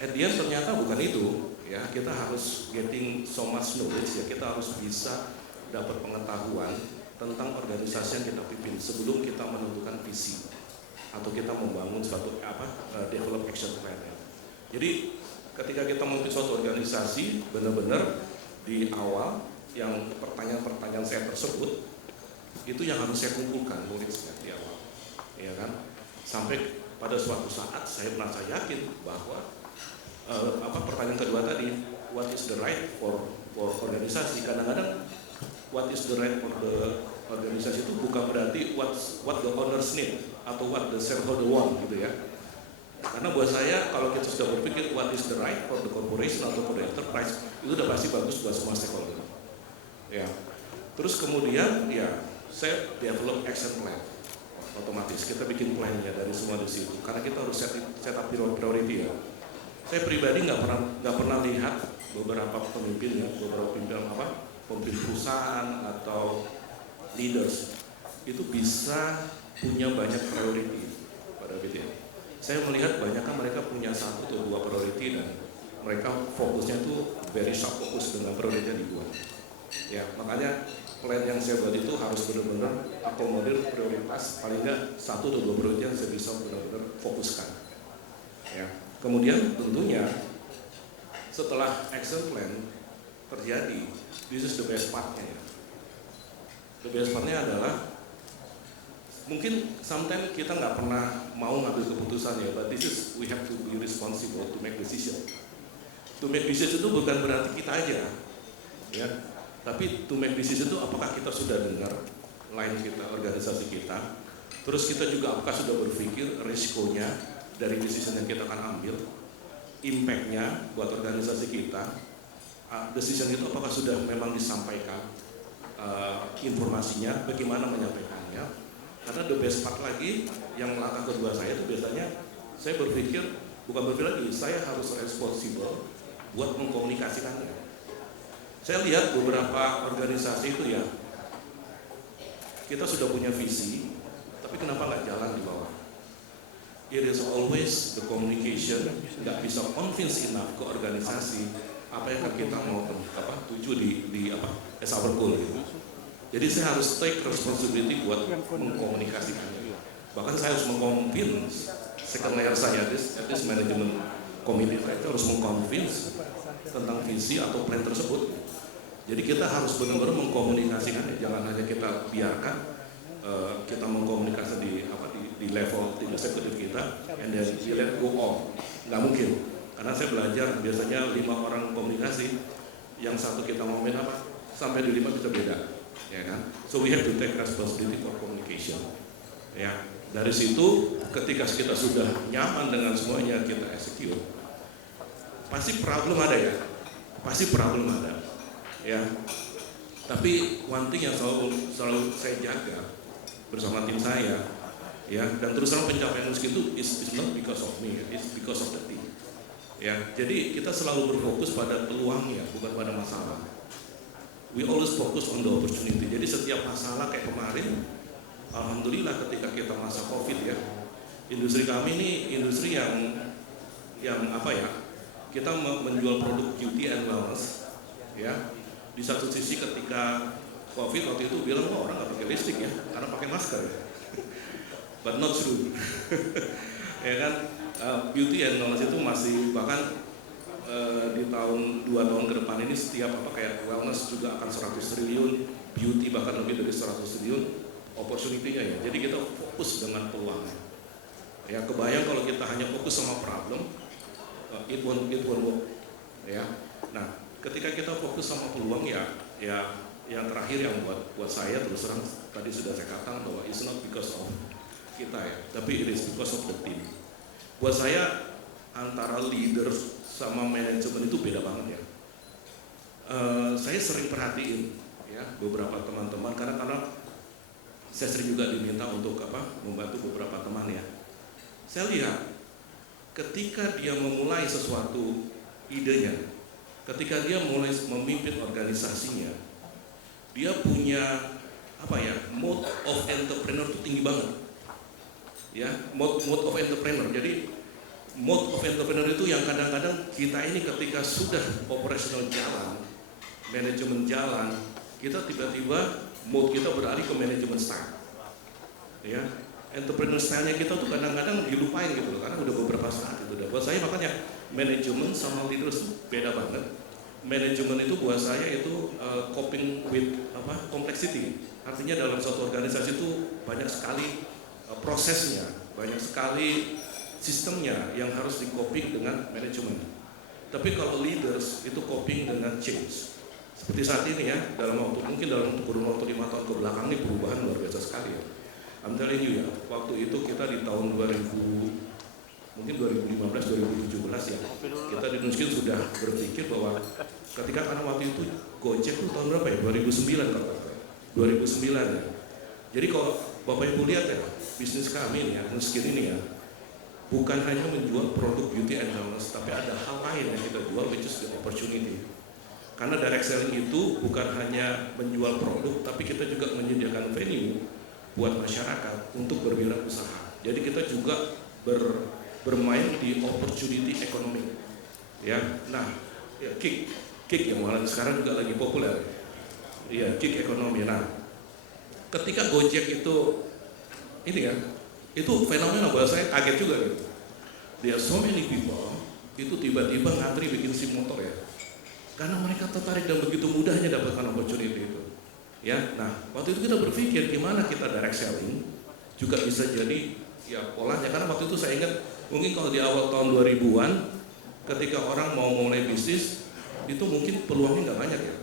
At the end ternyata bukan itu, ya kita harus getting so much knowledge, ya kita harus bisa dapat pengetahuan tentang organisasi yang kita pimpin sebelum kita menentukan visi atau kita membangun suatu develop action plan. Jadi ketika kita memimpin suatu organisasi, benar-benar di awal yang pertanyaan-pertanyaan saya tersebut itu yang harus saya kumpulkan nulisnya di awal, ya kan? Sampai pada suatu saat saya merasa yakin bahwa pertanyaan kedua tadi, what is the right for organisasi? Kadang-kadang what is the right for the organisasi itu bukan berarti what the owners need atau what the shareholder want gitu ya. Karena buat saya kalau kita sudah berpikir what is the right for the corporation atau for the enterprise, itu udah pasti bagus buat semua stakeholder. Ya. Terus kemudian ya saya develop action plan. Otomatis kita bikin plan-nya dari semua di situ. Karena kita harus set up priority ya. Saya pribadi nggak pernah lihat beberapa pemimpin pemimpin perusahaan atau leaders itu bisa punya banyak priority pada BTN. Saya melihat banyak kan mereka punya 1 atau 2 priority dan mereka fokusnya itu very sharp fokus dengan priority di 2. Ya, makanya plan yang saya buat itu harus benar-benar akomodir prioritas paling nggak 1 atau 2 priority yang saya bisa benar-benar fokuskan. Ya, kemudian tentunya setelah action plan terjadi, this is the best part-nya ya. The best part-nya adalah mungkin sometimes kita nggak pernah mau ngambil keputusan ya, but this is we have to be responsible to make decision. To make decision itu bukan berarti kita aja, ya. Tapi to make decision itu apakah kita sudah dengar line kita, organisasi kita, terus kita juga apakah sudah berpikir risikonya dari decision yang kita akan ambil, impact-nya buat organisasi kita, decision itu apakah sudah memang disampaikan informasinya, bagaimana menyampaikannya. Karena the best part lagi, yang langkah kedua saya itu biasanya saya berpikir, bukan berpikir lagi, saya harus responsible buat mengkomunikasikannya. Saya lihat beberapa organisasi itu ya, kita sudah punya visi, tapi kenapa nggak jalan di bawah? It is always the communication, nggak bisa convince enough ke organisasi apa yang kita mau tuju di as our goal gitu. Jadi saya harus take responsibility buat mengkomunikasikannya. Bahkan saya harus mengconvince second layer saya, this management committee, saya harus mengconvince tentang visi atau plan tersebut. Jadi kita harus benar-benar mengkomunikasikannya, jangan hanya kita biarkan kita mengkomunikasi di level tim eksekutif kita, and then we let go on. Nggak mungkin, karena saya belajar biasanya 5 orang komunikasi, yang satu kita ngomongin sampai di 5 kita beda, ya kan? So we have to take responsibility for communication. Ya, dari situ ketika kita sudah nyaman dengan semuanya kita execute, pasti problem ada ya, pasti problem ada. Ya, tapi one thing yang selalu saya jaga bersama tim saya, ya, dan terus terang pencapaian itu is not because of me, it's because of the team. Ya, jadi kita selalu berfokus pada peluangnya, bukan pada masalah. We always focus on the opportunity. Jadi setiap masalah kayak kemarin, alhamdulillah ketika kita masa COVID ya, industri kami ini industri yang kita menjual produk beauty and wellness, ya. Di satu sisi ketika COVID waktu itu bilang orang nggak pakai lipstick ya, karena pakai masker ya. But not true. Ya kan, beauty and wellness itu masih bahkan di tahun 2 tahun ke depan ini setiap kayak wellness juga akan 100 triliun, beauty bahkan lebih dari 100 triliun opportunity-nya ya. Jadi kita fokus dengan peluangnya. Ya, kebayang kalau kita hanya fokus sama problem, it won't work. Ya. Nah, ketika kita fokus sama peluang ya yang terakhir yang buat saya terus terang tadi sudah saya katakan bahwa it's not because of kita ya, tapi it is because of the team. Buat saya antara leader sama manajemen itu beda banget ya. Saya sering perhatiin ya beberapa teman-teman karena saya sering juga diminta untuk membantu beberapa teman ya. Saya lihat ketika dia memulai sesuatu idenya, ketika dia mulai memimpin organisasinya, dia punya mode of entrepreneur itu tinggi banget. Ya, mode of entrepreneur. Jadi mode of entrepreneur itu yang kadang-kadang kita ini ketika sudah operasional jalan, manajemen jalan, kita tiba-tiba mode kita beralih ke manajemen style. Ya, entrepreneur style-nya kita tuh kadang-kadang dilupain gitu loh, karena udah beberapa saat itu. Buat saya makanya manajemen sama leaders itu beda banget. Manajemen itu buat saya itu coping with complexity. Artinya dalam suatu organisasi itu banyak sekali prosesnya, banyak sekali sistemnya yang harus di-coping dengan manajemen. Tapi kalau leaders itu coping dengan change. Seperti saat ini ya, dalam kurun waktu 5 tahun ke belakang ini perubahan luar biasa sekali ya. I'm telling you ya, waktu itu kita di tahun 2015-2017 ya, kita di Nuskin sudah berpikir bahwa ketika karena waktu itu Gojek itu tahun berapa ya? 2009 kalau 2009 ya. Jadi kalau Bapak Ibu lihat ya, bisnis kami ini ya, Nuskin ini ya, bukan hanya menjual produk beauty and wellness, tapi ada hal lain yang kita jual, which is the opportunity. Karena direct selling itu bukan hanya menjual produk, tapi kita juga menyediakan venue buat masyarakat untuk berwirausaha. Jadi kita juga bermain di opportunity ekonomi. Ya, nah, ya, kick yang malah sekarang juga lagi populer. Ya, kick ekonomi. Nah, ketika Gojek itu ini kan, itu fenomena buat saya kaget juga gitu. There are so many people itu tiba-tiba ngantri bikin SIM motor ya, karena mereka tertarik dan begitu mudahnya dapatkan opportunity itu. Ya, nah waktu itu kita berpikir gimana kita direct selling juga bisa jadi ya polanya, karena waktu itu saya ingat mungkin kalau di awal tahun 2000-an ketika orang mau mulai bisnis itu mungkin peluangnya nggak banyak ya,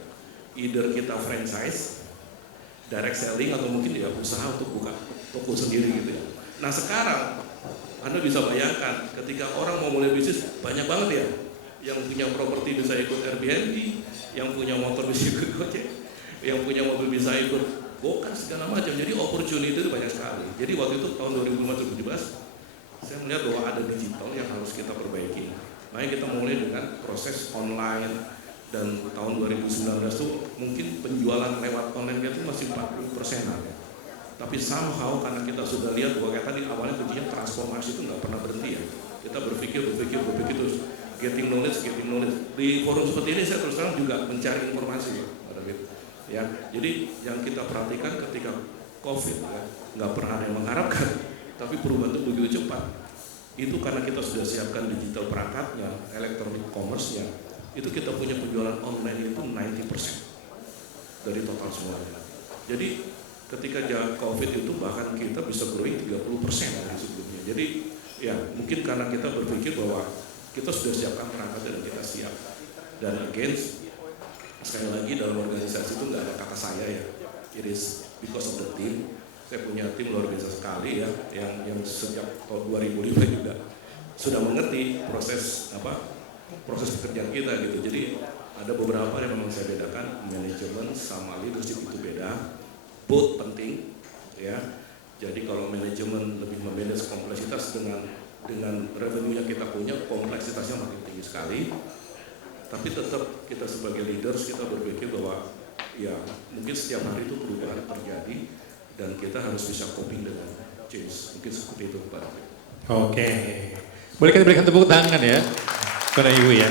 either kita franchise, direct selling, atau mungkin dia usaha untuk buka toko sendiri gitu ya. Nah sekarang Anda bisa bayangkan ketika orang mau mulai bisnis banyak banget ya, yang punya properti bisa ikut Airbnb, yang punya motor bisa ikut Gojek, yang punya mobil bisa ikut Gokar, segala macam. Jadi opportunity itu banyak sekali. Jadi waktu itu tahun 2015-2017 saya melihat bahwa ada digital yang harus kita perbaiki. Makanya kita mulai dengan proses online, dan tahun 2019 itu mungkin penjualan lewat online itu masih 40%-an ya. Tapi somehow karena kita sudah lihat bahwa kayak tadi awalnya kuncinya transformasi itu nggak pernah berhenti ya. Kita berpikir terus getting knowledge. Di forum seperti ini saya terus terang juga mencari informasi ya, Pak David. Ya, jadi yang kita perhatikan ketika COVID ya, nggak pernah ada yang mengharapkan, tapi perubahan itu begitu cepat. Itu karena kita sudah siapkan digital perangkatnya, electronic commerce-nya. Itu kita punya penjualan online itu 90% dari total semuanya. Jadi ketika COVID itu bahkan kita bisa growing 30% dari sebelumnya. Jadi ya mungkin karena kita berpikir bahwa kita sudah siapkan perangkat dan kita siap. Dan again, sekali lagi dalam organisasi itu nggak ada kata saya ya. It is because of the team. Saya punya tim luar biasa sekali ya, yang sejak tahun 2005 juga sudah mengerti proses pekerjaan kita gitu. Jadi ada beberapa yang memang saya bedakan, manajemen sama leadership itu beda. Both penting ya. Jadi kalau manajemen lebih memanage kompleksitas dengan revenue yang kita punya, kompleksitasnya makin tinggi sekali. Tapi tetap kita sebagai leaders kita berpikir bahwa ya mungkin setiap hari itu perubahan terjadi dan kita harus bisa coping dengan change. Mungkin seperti itu Pak. Oke. Boleh kita berikan tepuk tangan ya kepada Ibu ya.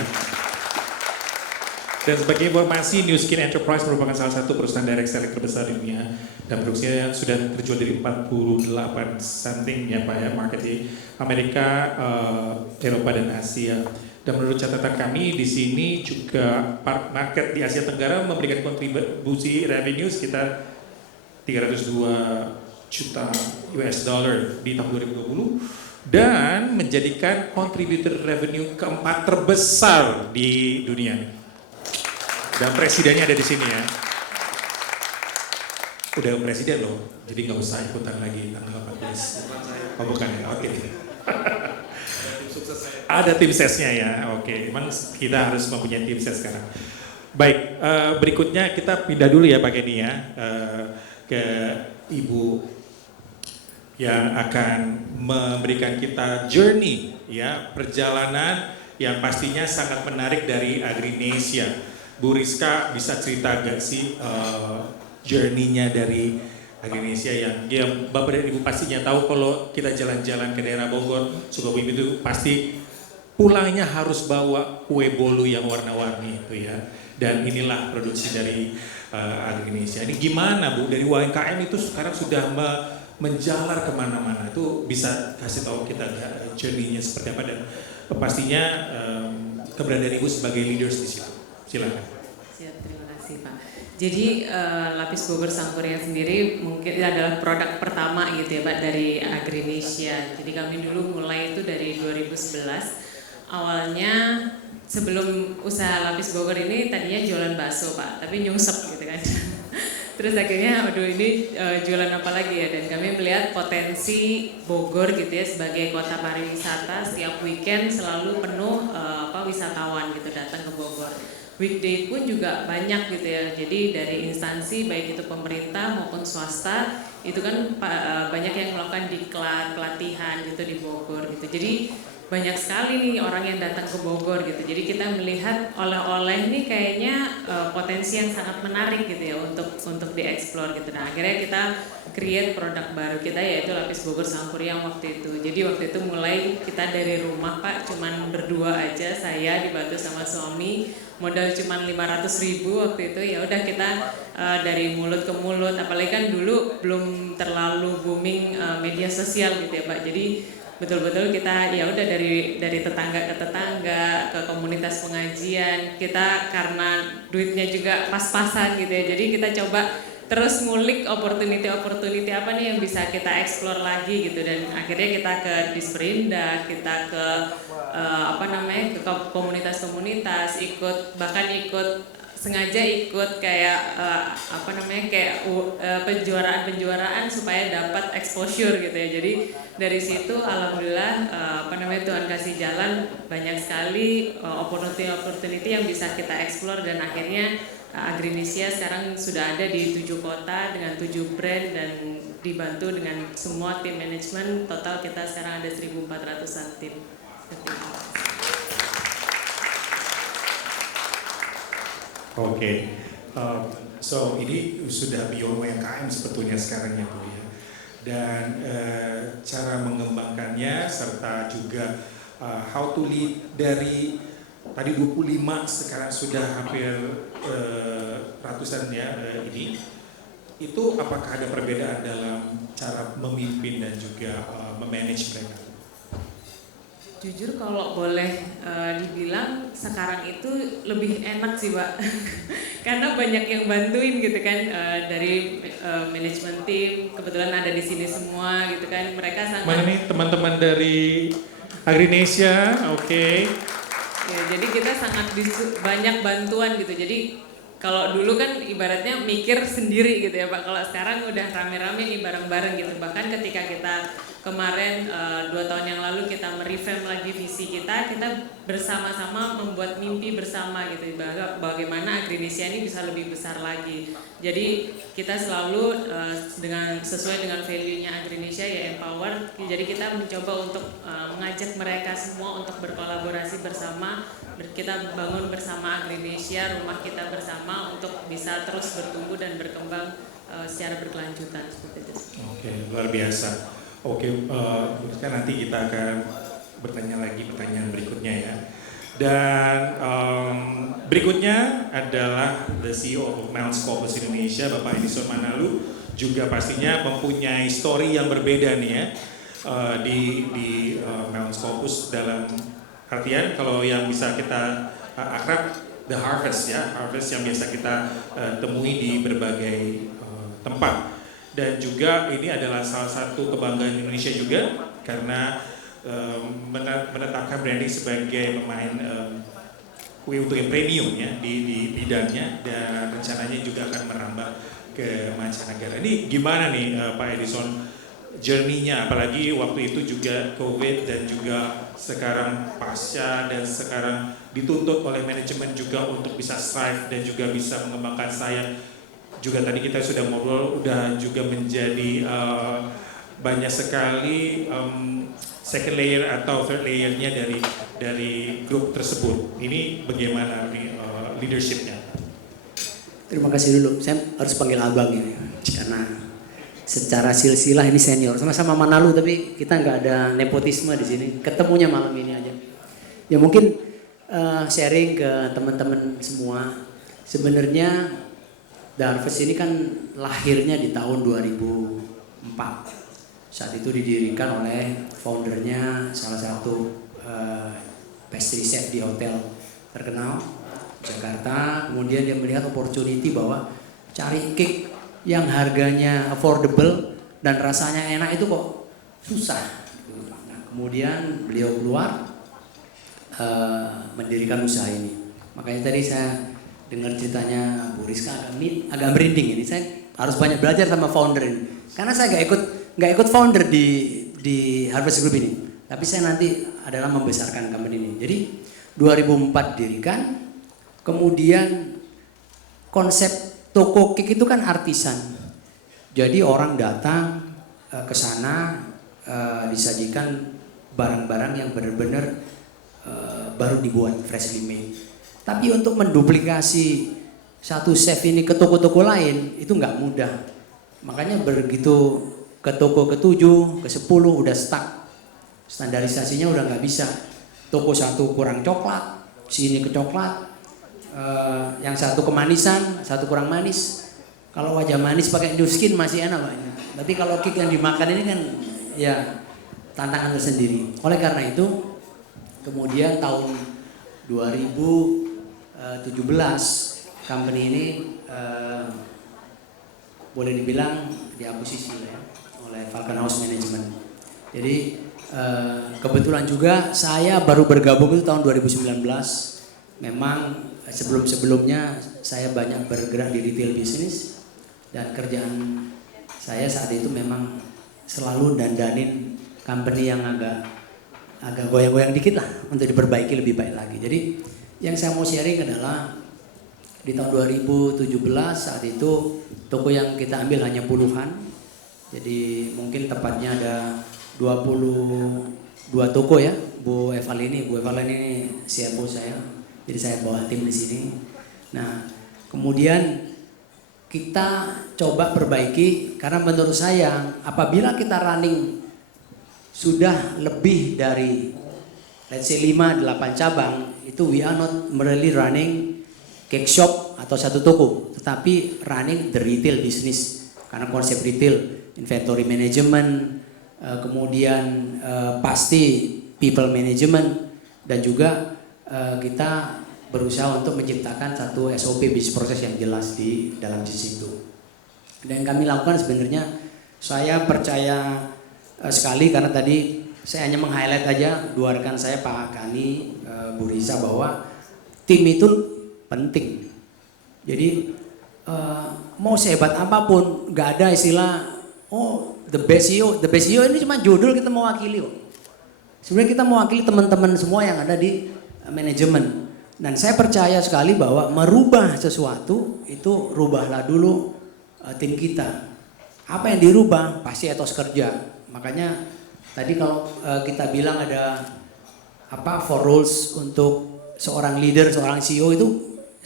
Dan sebagai informasi, New Skin Enterprise merupakan salah satu perusahaan direct selling terbesar di dunia dan produksinya sudah terjual dari 48 something ya Pak ya, market di Amerika, Eropa dan Asia. Dan menurut catatan kami di sini juga market di Asia Tenggara memberikan kontribusi revenue sekitar 302 juta US dollar di tahun 2020 dan menjadikan contributor revenue keempat terbesar di dunia. Dan presidennya ada di sini ya. Udah presiden loh, jadi nggak usah ikutan lagi tanggal 14. Oh bukan ya, oke. Ada tim sesnya ya, oke. Memang kita harus mempunyai tim ses sekarang. Baik, berikutnya kita pindah dulu ya Pak Kenny ya, ke Ibu yang akan memberikan kita journey ya, perjalanan yang pastinya sangat menarik dari Agrinesia. Bu Rizka bisa cerita gak sih journey-nya dari Agrinesia yang Bapak dan Ibu pastinya tahu kalau kita jalan-jalan ke daerah Bogor, Sukabumi itu pasti pulangnya harus bawa kue bolu yang warna-warni itu ya. Dan inilah produksi dari Agrinesia. Ini gimana Bu, dari UMKM itu sekarang sudah menjalar kemana-mana, itu bisa kasih tahu kita journey-nya seperti apa dan pastinya keberadaan Ibu sebagai leaders di situ. Silakan. Siap, terima kasih Pak. Jadi lapis Bogor Sangkuriang sendiri mungkin adalah produk pertama gitu ya Pak dari Agrinesia. Jadi kami dulu mulai itu dari 2011. Awalnya sebelum usaha lapis Bogor ini tadinya jualan bakso Pak, tapi nyungsep gitu kan. Terus akhirnya aduh ini jualan apa lagi ya, dan kami melihat potensi Bogor gitu ya sebagai kota pariwisata, setiap weekend selalu penuh wisatawan gitu datang ke Bogor. Weekday pun juga banyak gitu ya, jadi dari instansi baik itu pemerintah maupun swasta itu kan banyak yang melakukan diklat, pelatihan gitu di Bogor gitu. Jadi banyak sekali nih orang yang datang ke Bogor gitu. Jadi kita melihat oleh-oleh ini kayaknya potensi yang sangat menarik gitu ya untuk dieksplor gitu. Nah akhirnya kita create produk baru kita yaitu lapis Bogor Sangkuriang waktu itu. Jadi waktu itu mulai kita dari rumah Pak, cuman berdua aja, saya dibantu sama suami, modal cuman 500.000 waktu itu. Ya udah kita dari mulut ke mulut, apalagi kan dulu belum terlalu booming media sosial gitu ya Pak. Jadi betul-betul kita ya udah dari tetangga ke tetangga ke komunitas pengajian, kita karena duitnya juga pas-pasan gitu ya, jadi kita coba terus ngulik opportunity apa nih yang bisa kita explore lagi gitu. Dan akhirnya kita ke Disperindak, kita ke ke komunitas-komunitas, bahkan ikut sengaja ikut kayak penjuaraan supaya dapat exposure gitu ya. Jadi dari situ alhamdulillah Tuhan kasih jalan banyak sekali opportunity yang bisa kita explore, dan akhirnya Agrinesia sekarang sudah ada di 7 kota dengan 7 brand dan dibantu dengan semua tim manajemen. Total kita sekarang ada 1.400-an tim. Oke, so ini sudah beyond UMKM sebetulnya sekarang ya Bu ya. Dan cara mengembangkannya serta juga how to lead dari tadi 25 sekarang sudah hampir ratusan ya ini. Itu apakah ada perbedaan dalam cara memimpin dan juga memanage mereka? Jujur kalau boleh dibilang sekarang itu lebih enak sih Pak. Karena banyak yang bantuin gitu kan, dari manajemen tim, kebetulan ada di sini semua gitu kan. Mereka sangat. Mana nih teman-teman dari Agrinesia? Oke. Ya, jadi kita sangat banyak bantuan gitu. Jadi kalau dulu kan ibaratnya mikir sendiri gitu ya Pak. Kalau sekarang udah rame-rame nih bareng-bareng gitu. Bahkan ketika kita kemarin 2 tahun yang lalu kita merevamp lagi visi kita bersama-sama membuat mimpi bersama gitu. Bagaimana Agrinesia ini bisa lebih besar lagi. Jadi kita selalu sesuai dengan value-nya Agrinesia ya empower. Jadi kita mencoba untuk mengajak mereka semua untuk berkolaborasi bersama. Kita bangun bersama Agrinesia, rumah kita bersama untuk bisa terus bertumbuh dan berkembang secara berkelanjutan seperti itu. Oke, luar biasa. Oke, kan nanti kita akan bertanya lagi pertanyaan berikutnya ya. Dan berikutnya adalah the CEO of Mount Scopus Indonesia, Bapak Edison Manalu, juga pastinya mempunyai story yang berbeda nih ya di Mount Scopus, dalam artian kalau yang bisa kita akrab the harvest ya, harvest yang biasa kita temui di berbagai tempat. Dan juga ini adalah salah satu kebanggaan Indonesia juga karena menetapkan branding sebagai pemain kue untuk yang premium ya di bidangnya, dan rencananya juga akan merambah ke mancanegara. Ini gimana nih Pak Edison journey-nya, apalagi waktu itu juga COVID dan juga sekarang pasca dan sekarang dituntut oleh manajemen juga untuk bisa strive dan juga bisa mengembangkan sayap. Juga tadi kita sudah ngobrol, udah juga menjadi banyak sekali second layer atau third layernya dari grup tersebut. Ini bagaimana nih leadershipnya? Terima kasih dulu. Saya harus panggil abang ini karena secara silsilah ini senior. Sama-sama Manalu tapi kita nggak ada nepotisme di sini. Ketemunya malam ini aja. Ya mungkin sharing ke teman-teman semua. Sebenarnya Darvest ini kan lahirnya di tahun 2004. Saat itu didirikan oleh foundernya salah satu pastry chef di hotel terkenal Jakarta. Kemudian dia melihat opportunity bahwa cari cake yang harganya affordable dan rasanya enak itu kok susah. Nah, kemudian beliau keluar mendirikan usaha ini. Makanya tadi saya dengar ceritanya Bu Rizka agak merinding ini. Saya harus banyak belajar sama founder ini. Karena saya nggak ikut founder di Harvest Group ini. Tapi saya nanti adalah membesarkan company ini. Jadi 2004 dirikan. Kemudian konsep toko cake itu kan artisan. Jadi orang datang ke sana disajikan barang-barang yang benar-benar baru dibuat, freshly made. Tapi untuk menduplikasi satu chef ini ke toko-toko lain itu nggak mudah. Makanya begitu ke toko ke-7, ke-10 udah stuck. Standarisasinya udah nggak bisa. Toko satu kurang coklat, sini ke coklat. Yang satu kemanisan, satu kurang manis. Kalau wajah manis pakai Nuskin masih enak Pak. Tapi kalau cake yang dimakan ini kan ya tantangan tersendiri. Oleh karena itu kemudian tahun 2017 company ini boleh dibilang diakuisisi oleh Falcon House Management. Jadi kebetulan juga saya baru bergabung itu tahun 2019. Memang sebelum-sebelumnya saya banyak bergerak di retail bisnis dan kerjaan saya saat itu memang selalu dandanin company yang agak goyang-goyang dikit lah untuk diperbaiki lebih baik lagi. Jadi yang saya mau sharing adalah di tahun 2017 saat itu toko yang kita ambil hanya puluhan. Jadi mungkin tepatnya ada 22 toko ya. Bu Evalini ini CFO saya. Jadi saya bawa tim di sini. Nah, kemudian kita coba perbaiki karena menurut saya apabila kita running sudah lebih dari let's say 5-8 cabang itu we are not really running cake shop atau satu toko, tetapi running the retail business karena konsep retail, inventory management, kemudian pasti people management dan juga kita berusaha untuk menciptakan satu SOP business process yang jelas di dalam sisi itu. Dan kami lakukan sebenarnya saya percaya sekali karena tadi saya hanya meng-highlight aja dua rekan saya Pak Kani, Bu Risa bahwa tim itu penting. Jadi mau sehebat apapun nggak ada istilah the best CEO ini cuma judul kita mewakili kok. Sebenarnya kita mewakili teman-teman semua yang ada di manajemen. Dan saya percaya sekali bahwa merubah sesuatu itu rubahlah dulu tim kita. Apa yang dirubah pasti etos kerja. Makanya tadi kalau kita bilang ada 4 roles untuk seorang leader, seorang CEO itu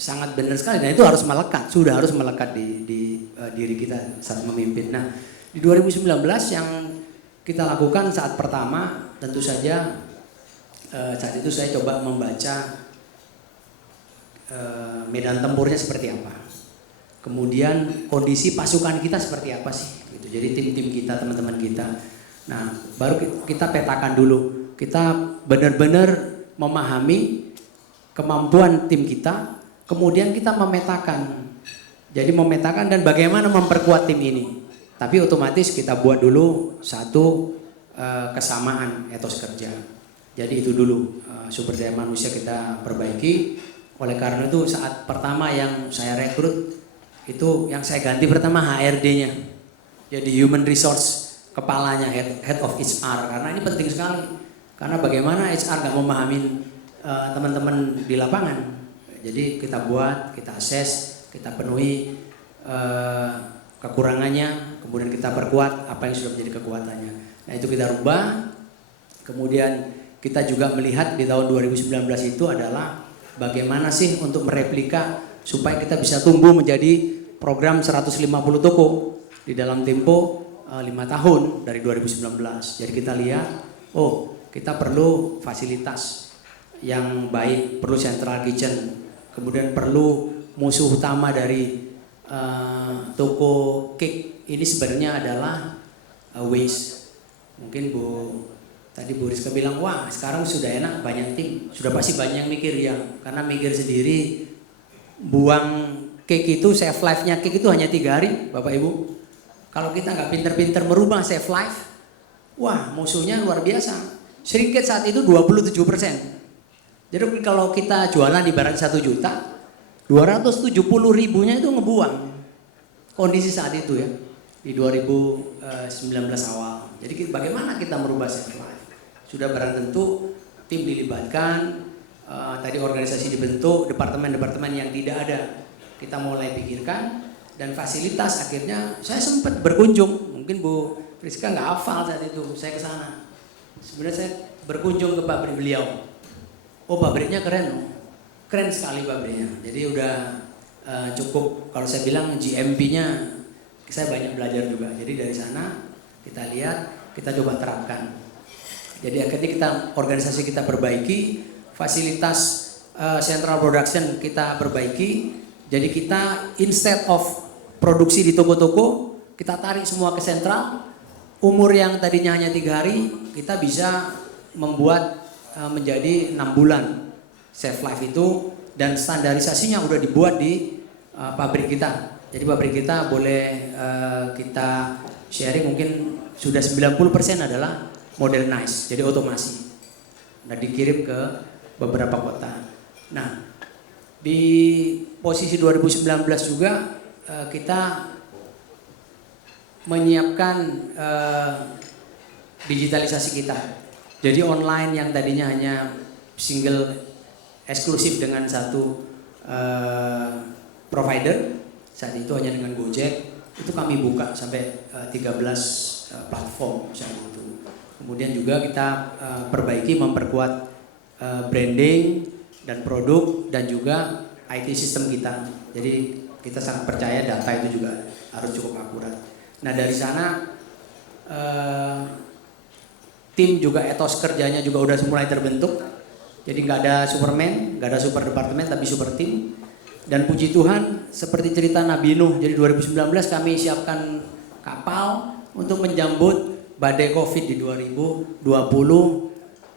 sangat benar sekali. Dan itu harus melekat, sudah harus melekat di diri kita saat memimpin. Nah di 2019 yang kita lakukan saat pertama tentu saja saat itu saya coba membaca medan tempurnya seperti apa, kemudian kondisi pasukan kita seperti apa sih gitu. Jadi tim-tim kita, teman-teman kita, nah baru kita petakan dulu, kita benar-benar memahami kemampuan tim kita, kemudian kita memetakan, jadi memetakan dan bagaimana memperkuat tim ini. Tapi otomatis kita buat dulu satu kesamaan etos kerja. Jadi itu dulu sumber daya manusia kita perbaiki. Oleh karena itu saat pertama yang saya rekrut itu yang saya ganti pertama HRD-nya. Jadi human resource kepalanya, head of HR, karena ini penting sekali. Karena bagaimana HR nggak memahamin teman-teman di lapangan. Jadi kita buat, kita assess, kita penuhi kekurangannya, kemudian kita perkuat apa yang sudah menjadi kekuatannya. Nah itu kita rubah. Kemudian kita juga melihat di tahun 2019 itu adalah bagaimana sih untuk mereplika supaya kita bisa tumbuh menjadi program 150 toko di dalam tempo 5 tahun dari 2019. Jadi kita lihat, oh kita perlu fasilitas yang baik, perlu central kitchen, kemudian perlu musuh utama dari toko cake ini sebenarnya adalah waste. Mungkin tadi Bu Rizka bilang, wah sekarang sudah enak banyak tim, sudah pasti banyak yang mikir ya, karena mikir sendiri buang cake itu, save life-nya cake itu hanya 3 hari Bapak Ibu. Kalau kita nggak pinter-pinter merubah save life, wah musuhnya luar biasa. Shrinkage saat itu 27%. Jadi kalau kita jualan ibarat 1 juta, 270 ribunya itu ngebuang. Kondisi saat itu ya, di 2019 awal. Jadi bagaimana kita merubah save life? Sudah barang tentu tim dilibatkan, tadi organisasi dibentuk, departemen-departemen yang tidak ada kita mulai pikirkan, dan fasilitas akhirnya saya sempat berkunjung. Mungkin Bu Rizka nggak hafal saat itu, saya ke sana. Sebenarnya saya berkunjung ke pabrik beliau. Oh pabriknya keren, keren sekali pabriknya. Jadi udah cukup, kalau saya bilang GMP-nya saya banyak belajar juga. Jadi dari sana kita lihat, kita coba terapkan. Jadi akhirnya kita organisasi kita perbaiki, fasilitas central production kita perbaiki. Jadi kita instead of produksi di toko-toko, kita tarik semua ke sentral. Umur yang tadinya hanya 3 hari, kita bisa membuat menjadi 6 bulan save life itu, dan standarisasinya udah dibuat di pabrik kita. Jadi pabrik kita boleh kita sharing, mungkin sudah 90% adalah model nice, jadi otomasi. Nah dikirim ke beberapa kota. Nah di posisi 2019 juga kita menyiapkan digitalisasi kita. Jadi online yang tadinya hanya single eksklusif dengan satu provider, saat itu hanya dengan Gojek, itu kami buka sampai 13 platform saat itu. Kemudian juga kita perbaiki, memperkuat branding dan produk dan juga IT sistem kita. Jadi kita sangat percaya data itu juga harus cukup akurat. Nah dari sana tim juga etos kerjanya juga udah mulai terbentuk. Jadi nggak ada Superman, nggak ada super departemen, tapi super tim. Dan puji Tuhan seperti cerita Nabi Nuh, jadi 2019 kami siapkan kapal untuk menjambut badai Covid di 2020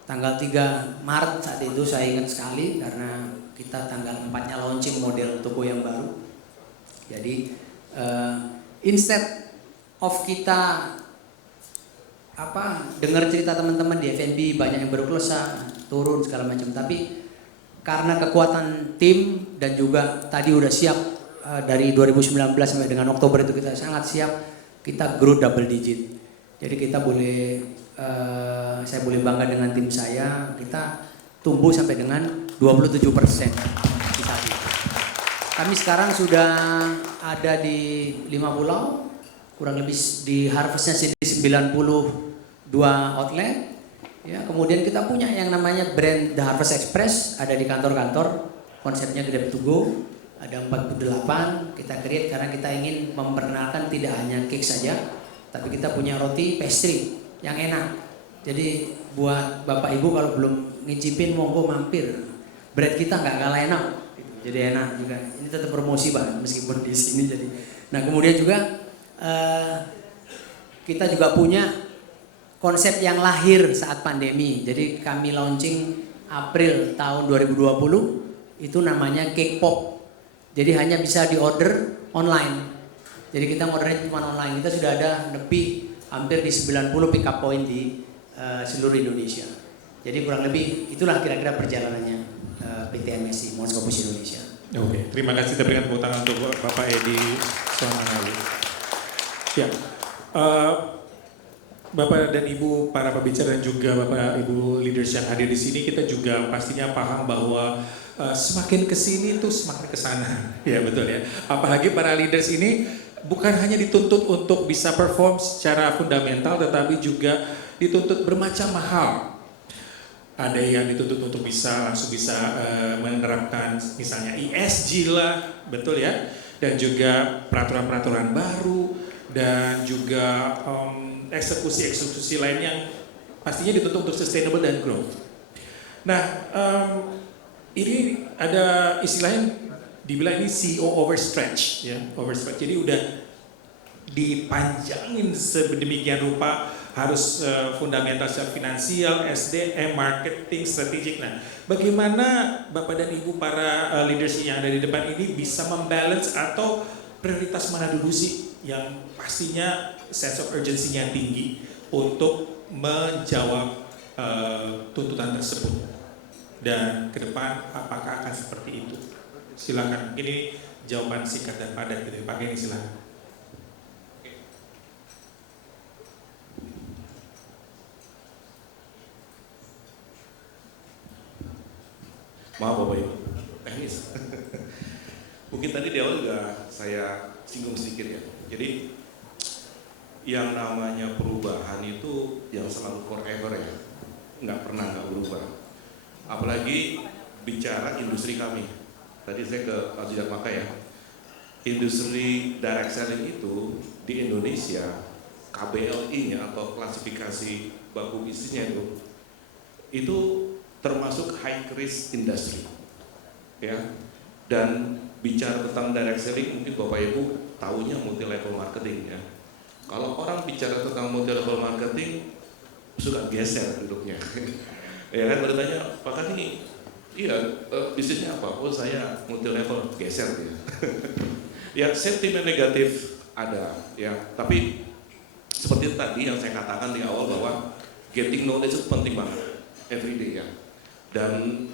tanggal 3 Maret saat itu saya ingat sekali karena kita tanggal 4-nya launching model toko yang baru. Jadi instead of kita dengar cerita teman-teman di F&B banyak yang baru kelesa, turun segala macam, tapi karena kekuatan tim dan juga tadi udah siap dari 2019 sampai dengan Oktober itu kita sangat siap, kita grow double digit. Jadi kita boleh, saya boleh bangga dengan tim saya, kita tumbuh sampai dengan 27% di saat itu. Kami sekarang sudah ada di 5 pulau, kurang lebih di harvestnya sendiri 92 outlet. Ya, kemudian kita punya yang namanya brand The Harvest Express, ada di kantor-kantor, konsepnya Grab to Go, ada 48, kita create karena kita ingin memperkenalkan tidak hanya cake saja, tapi kita punya roti pastry yang enak. Jadi buat Bapak Ibu kalau belum ngicipin monggo mampir, bread kita nggak kalah enak, jadi enak juga. Ini tetap promosi Pak, meskipun di sini jadi. Nah kemudian juga kita juga punya konsep yang lahir saat pandemi. Jadi kami launching April tahun 2020 itu namanya Cake Pop. Jadi hanya bisa diorder online. Jadi kita ordernya cuma online. Kita sudah ada lebih hampir di 90 pick up point di seluruh Indonesia. Jadi kurang lebih itulah kira-kira perjalanannya PT MSI Moskopus Indonesia. Oke, terima kasih. Kita berikan tepuk tangan untuk Bapak Edi Suwanali. Ya. Bapak dan Ibu para pembicara dan juga Bapak Ibu leaders yang hadir di sini, kita juga pastinya paham bahwa semakin kesini tuh semakin kesana, ya betul ya. Apalagi para leaders ini bukan hanya dituntut untuk bisa perform secara fundamental, tetapi juga dituntut bermacam hal. ada yang dituntut untuk langsung bisa menerapkan misalnya ESG lah, betul ya, dan juga peraturan-peraturan baru dan juga eksekusi lain yang pastinya dituntut untuk sustainable dan growth. Nah, ini ada istilahnya dibilang ini CEO overstretch, ya, overstretch. Jadi udah dipanjangin sedemikian rupa, harus fundamental secara finansial, SDM, marketing, strategik. Nah, bagaimana Bapak dan Ibu para leadership yang ada di depan ini bisa membalance atau prioritas mana dulu sih yang pastinya sense of urgency-nya tinggi untuk menjawab tuntutan tersebut, dan ke depan apakah akan seperti itu? Silakan, ini jawaban singkat dan padat gitu ya, Pak Geni, silakan. Maaf Bapak Ibu, teknis. Mungkin tadi di awal juga saya singgung sedikit ya. Jadi yang namanya perubahan itu yang selalu forever ya, nggak pernah nggak berubah. Apalagi bicara industri kami. Tadi saya ke Pak Jidat Maka ya. Industri direct selling itu di Indonesia KBLI-nya atau klasifikasi baku isinya itu termasuk high risk industry, ya. Dan bicara tentang direct selling, mungkin Bapak Ibu tahunya multi level marketing ya. Kalau orang bicara tentang multi level marketing suka geser duduknya, ya kan? Bertanya, Pak kan ini, iya bisnisnya apa? Oh saya multi level, geser dia. Ya sentimen negatif ada, ya. Tapi seperti tadi yang saya katakan di awal bahwa getting knowledge itu penting banget, everyday ya. Dan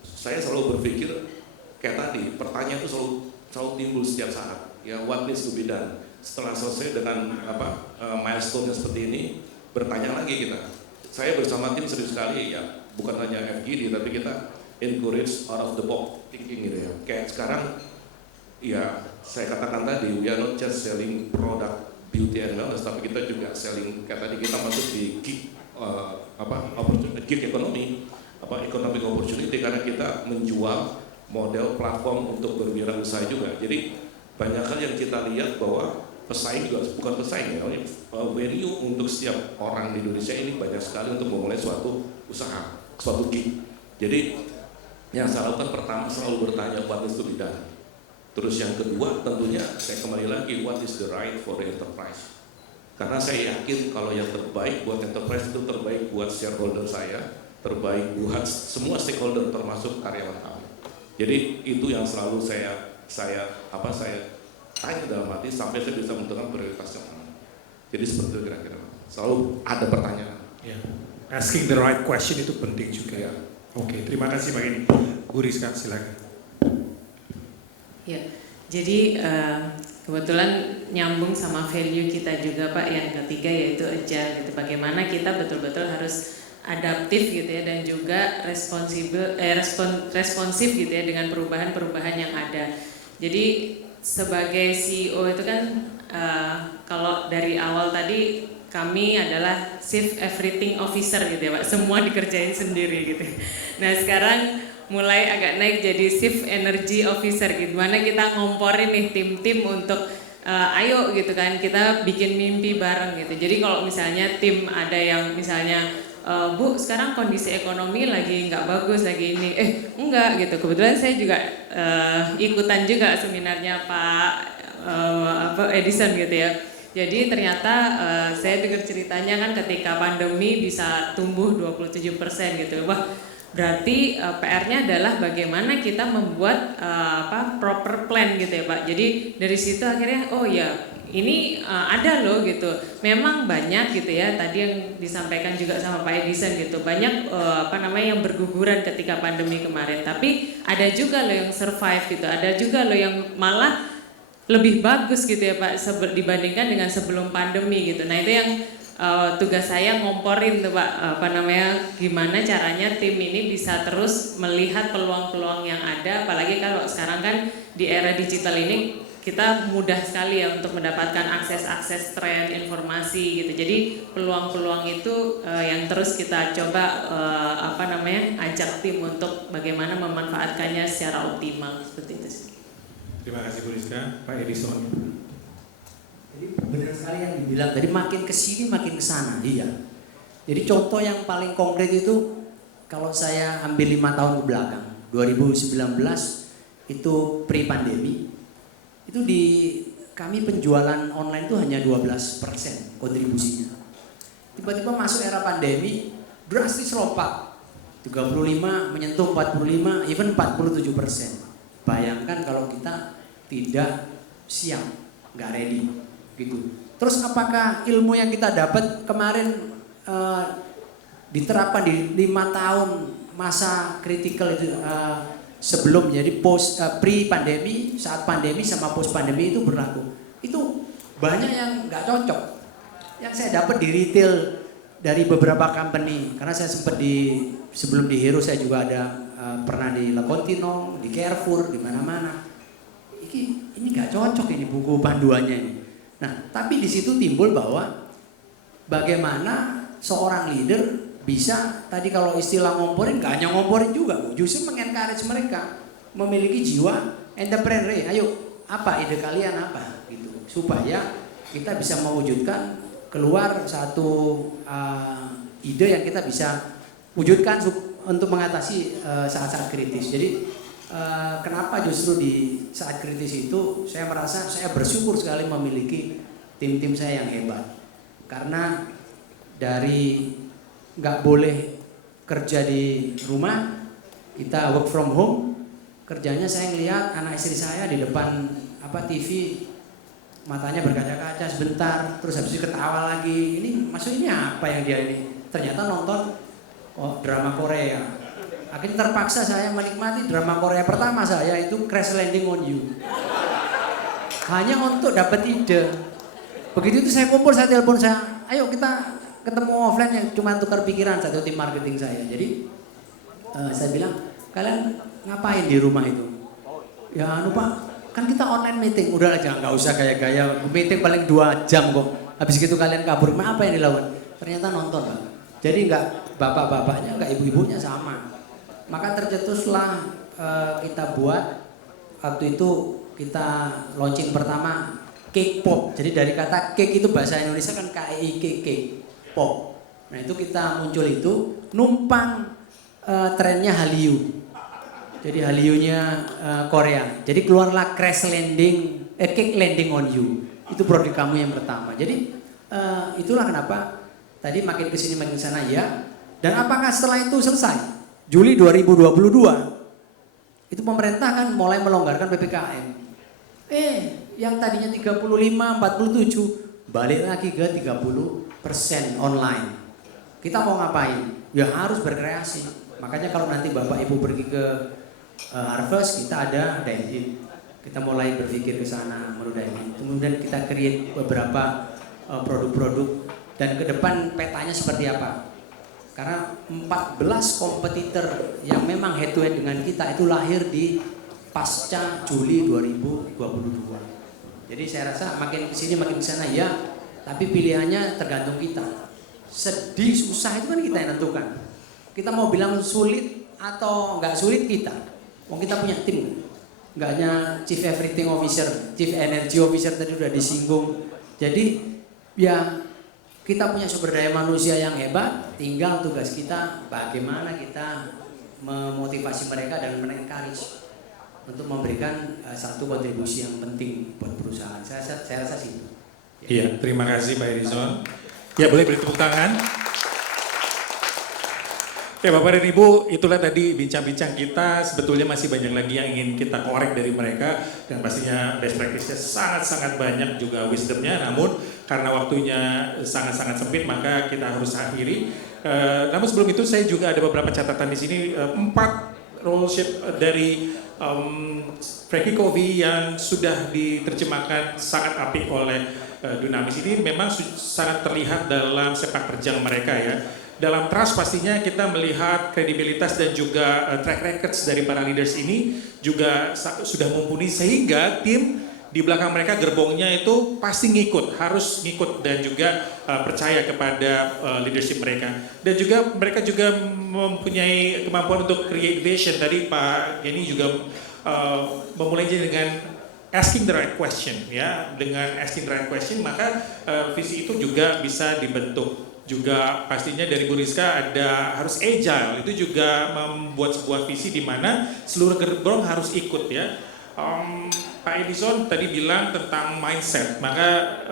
saya selalu berpikir kayak tadi, pertanyaan itu selalu timbul setiap saat, ya, what needs to be done. Setelah selesai dengan milestone seperti ini, bertanya lagi kita. Saya bersama tim sering sekali ya, bukan hanya FGD tapi kita encourage out of the box thinking gitu ya. Kayak sekarang ya saya katakan tadi, we are not just selling product beauty and wellness, tapi kita juga selling, kayak tadi kita masuk di gig gig ekonomi, economic opportunity, karena kita menjual model platform untuk berwirausaha juga. Jadi banyak hal yang kita lihat bahwa pesaing juga bukan pesaing ya, venue untuk setiap orang di Indonesia ini banyak sekali untuk memulai suatu usaha, suatu gig. Jadi yang saya lakukan pertama selalu bertanya what is to be done. Terus yang kedua tentunya saya kembali lagi what is the right for the enterprise. Karena saya yakin kalau yang terbaik buat enterprise itu terbaik buat shareholder saya, terbaik buat semua stakeholder termasuk karyawan kami. Jadi itu yang selalu saya tanya dalam hati sampai saya bisa menentukan prioritasnya mana. Jadi seperti itu kira-kira. Selalu ada pertanyaan. Ya. Asking the right question itu penting juga ya. Oke, terima kasih Pak Geni. Bu Rizka, silakan. Ya, jadi kebetulan nyambung sama value kita juga Pak yang ketiga yaitu agile gitu. Bagaimana kita betul-betul harus adaptif gitu ya, dan juga responsif gitu ya dengan perubahan-perubahan yang ada. Jadi sebagai CEO itu kan kalau dari awal tadi kami adalah Chief Everything Officer gitu ya Pak, semua dikerjain sendiri gitu. Nah sekarang mulai agak naik jadi Chief Energy Officer gitu, mana kita ngomporin nih tim-tim untuk ayo gitu kan, kita bikin mimpi bareng gitu. Jadi kalau misalnya tim ada yang misalnya Bu sekarang kondisi ekonomi lagi nggak bagus lagi ini, enggak gitu. Kebetulan saya juga ikutan juga seminarnya Pak Edison gitu ya. Jadi ternyata saya dengar ceritanya kan ketika pandemi bisa tumbuh 27% gitu. Wah, berarti PR-nya adalah bagaimana kita membuat proper plan gitu ya Pak. Jadi dari situ akhirnya oh ya ini ada loh gitu. Memang banyak gitu ya tadi yang disampaikan juga sama Pak Edison gitu. Banyak yang berguguran ketika pandemi kemarin. Tapi ada juga loh yang survive gitu. Ada juga loh yang malah lebih bagus gitu ya Pak dibandingkan dengan sebelum pandemi gitu. Nah itu yang tugas saya ngomporin tuh Pak, gimana caranya tim ini bisa terus melihat peluang-peluang yang ada, apalagi kalau sekarang kan di era digital ini kita mudah sekali ya untuk mendapatkan akses tren informasi gitu. Jadi peluang-peluang itu yang terus kita coba ajak tim untuk bagaimana memanfaatkannya secara optimal seperti itu. Terima kasih Bu Rizka. Pak Edison. Jadi benar sekali yang dibilang tadi, makin ke sini makin ke sana. Iya. Jadi contoh yang paling konkret itu kalau saya ambil 5 tahun ke belakang, 2019 itu pre-pandemi. Itu kami penjualan online itu hanya 12% kontribusinya. Tiba-tiba masuk era pandemi, drastis lompat. 35 menyentuh 45, even 47%. Bayangkan kalau kita tidak siap, nggak ready, gitu. Terus apakah ilmu yang kita dapat kemarin diterapkan di 5 tahun masa kritikal itu sebelum jadi pre-pandemi, saat pandemi sama post-pandemi itu berlaku. Itu banyak yang nggak cocok. Yang saya dapat di retail dari beberapa company, karena saya sempat sebelum di Hero saya juga ada pernah di Le Continent, di Carrefour, di mana-mana. Ini nggak cocok ini buku panduannya ini. Nah, tapi di situ timbul bahwa bagaimana seorang leader bisa, tadi kalau istilah ngomporin, gak hanya ngomporin juga, justru mengencourage mereka memiliki jiwa entrepreneur. Ayo, apa ide kalian apa gitu, supaya kita bisa mewujudkan keluar satu ide yang kita bisa wujudkan untuk mengatasi saat-saat kritis. Jadi kenapa justru di saat kritis itu saya merasa saya bersyukur sekali memiliki tim-tim saya yang hebat, karena dari nggak boleh kerja di rumah, kita work from home, kerjanya saya ngelihat anak istri saya di depan TV, matanya berkaca-kaca sebentar, terus habis itu ketawa lagi. Ini maksudnya apa yang dia ini? Ternyata nonton drama Korea. Akhirnya terpaksa saya menikmati drama Korea pertama saya itu Crash Landing on You. Hanya untuk dapat ide. Begitu itu saya kumpul, saya telepon saya, ayo kita ketemu offline yang cuma tukar pikiran, satu tim marketing saya. Jadi saya bilang, kalian ngapain di rumah itu? Ya Pak, kan kita online meeting. Udah aja, nggak usah gaya-gaya, meeting paling 2 jam kok. Habis gitu kalian kabur, apa yang dilakukan? Ternyata nonton Pak. Jadi nggak bapak-bapaknya, nggak ibu-ibunya sama. Maka tercetuslah kita buat, waktu itu kita launching pertama cake pop. Jadi dari kata cake itu bahasa Indonesia kan KEIK, cake pop. Nah itu kita muncul itu numpang trennya Hallyu. Jadi Hallyu-nya Korea. Jadi keluarlah Crash Landing, Cake Landing on You. Itu produk kamu yang pertama. Jadi itulah kenapa tadi makin kesini makin sana ya. Dan apakah setelah itu selesai? Juli 2022 itu pemerintah kan mulai melonggarkan PPKM. Yang tadinya 35, 47 balik lagi ke 30% online. Kita mau ngapain? Ya harus berkreasi. Makanya kalau nanti Bapak Ibu pergi ke Harvest, kita ada dine-in. Kita mulai berpikir ke sana, menuju dine-in. Kemudian kita create beberapa produk-produk dan ke depan petanya seperti apa. Karena 14 kompetitor yang memang head to head dengan kita itu lahir di pasca Juli 2022. Jadi saya rasa makin kesini makin kesana ya, tapi pilihannya tergantung kita. Sedih, susah itu kan kita yang nentukan. Kita mau bilang sulit atau nggak sulit kita. Kita punya tim, nggak hanya Chief Everything Officer, Chief Energy Officer tadi udah disinggung. Jadi ya kita punya sumber daya manusia yang hebat, tinggal tugas kita bagaimana kita memotivasi mereka dan menencourage untuk memberikan satu kontribusi yang penting buat perusahaan. Saya rasa sih. Iya, terima kasih Pak Edison. Ya boleh beri tepuk tangan. Oke Bapak dan Ibu, itulah tadi bincang-bincang kita. Sebetulnya masih banyak lagi yang ingin kita korek dari mereka. Dan pastinya best practice-nya sangat-sangat banyak juga wisdom-nya. Namun karena waktunya sangat-sangat sempit maka kita harus akhiri. Namun sebelum itu saya juga ada beberapa catatan di sini. 4 role sheet dari Frankie Covey yang sudah diterjemahkan sangat apik oleh Dunamis ini memang sangat terlihat dalam sepak terjang mereka ya. Dalam trust pastinya kita melihat kredibilitas dan juga track records dari para leaders ini juga sudah mumpuni sehingga tim di belakang mereka gerbongnya itu pasti ngikut, harus ngikut dan juga percaya kepada leadership mereka. Dan juga mereka juga mempunyai kemampuan untuk create vision. Tadi Pak Kenny juga memulainya dengan asking the right question, ya. Dengan asking the right question maka visi itu juga bisa dibentuk. Juga pastinya dari Bu Rizka ada harus agile, itu juga membuat sebuah visi di mana seluruh gerbong harus ikut, ya. Pak Edison tadi bilang tentang mindset, maka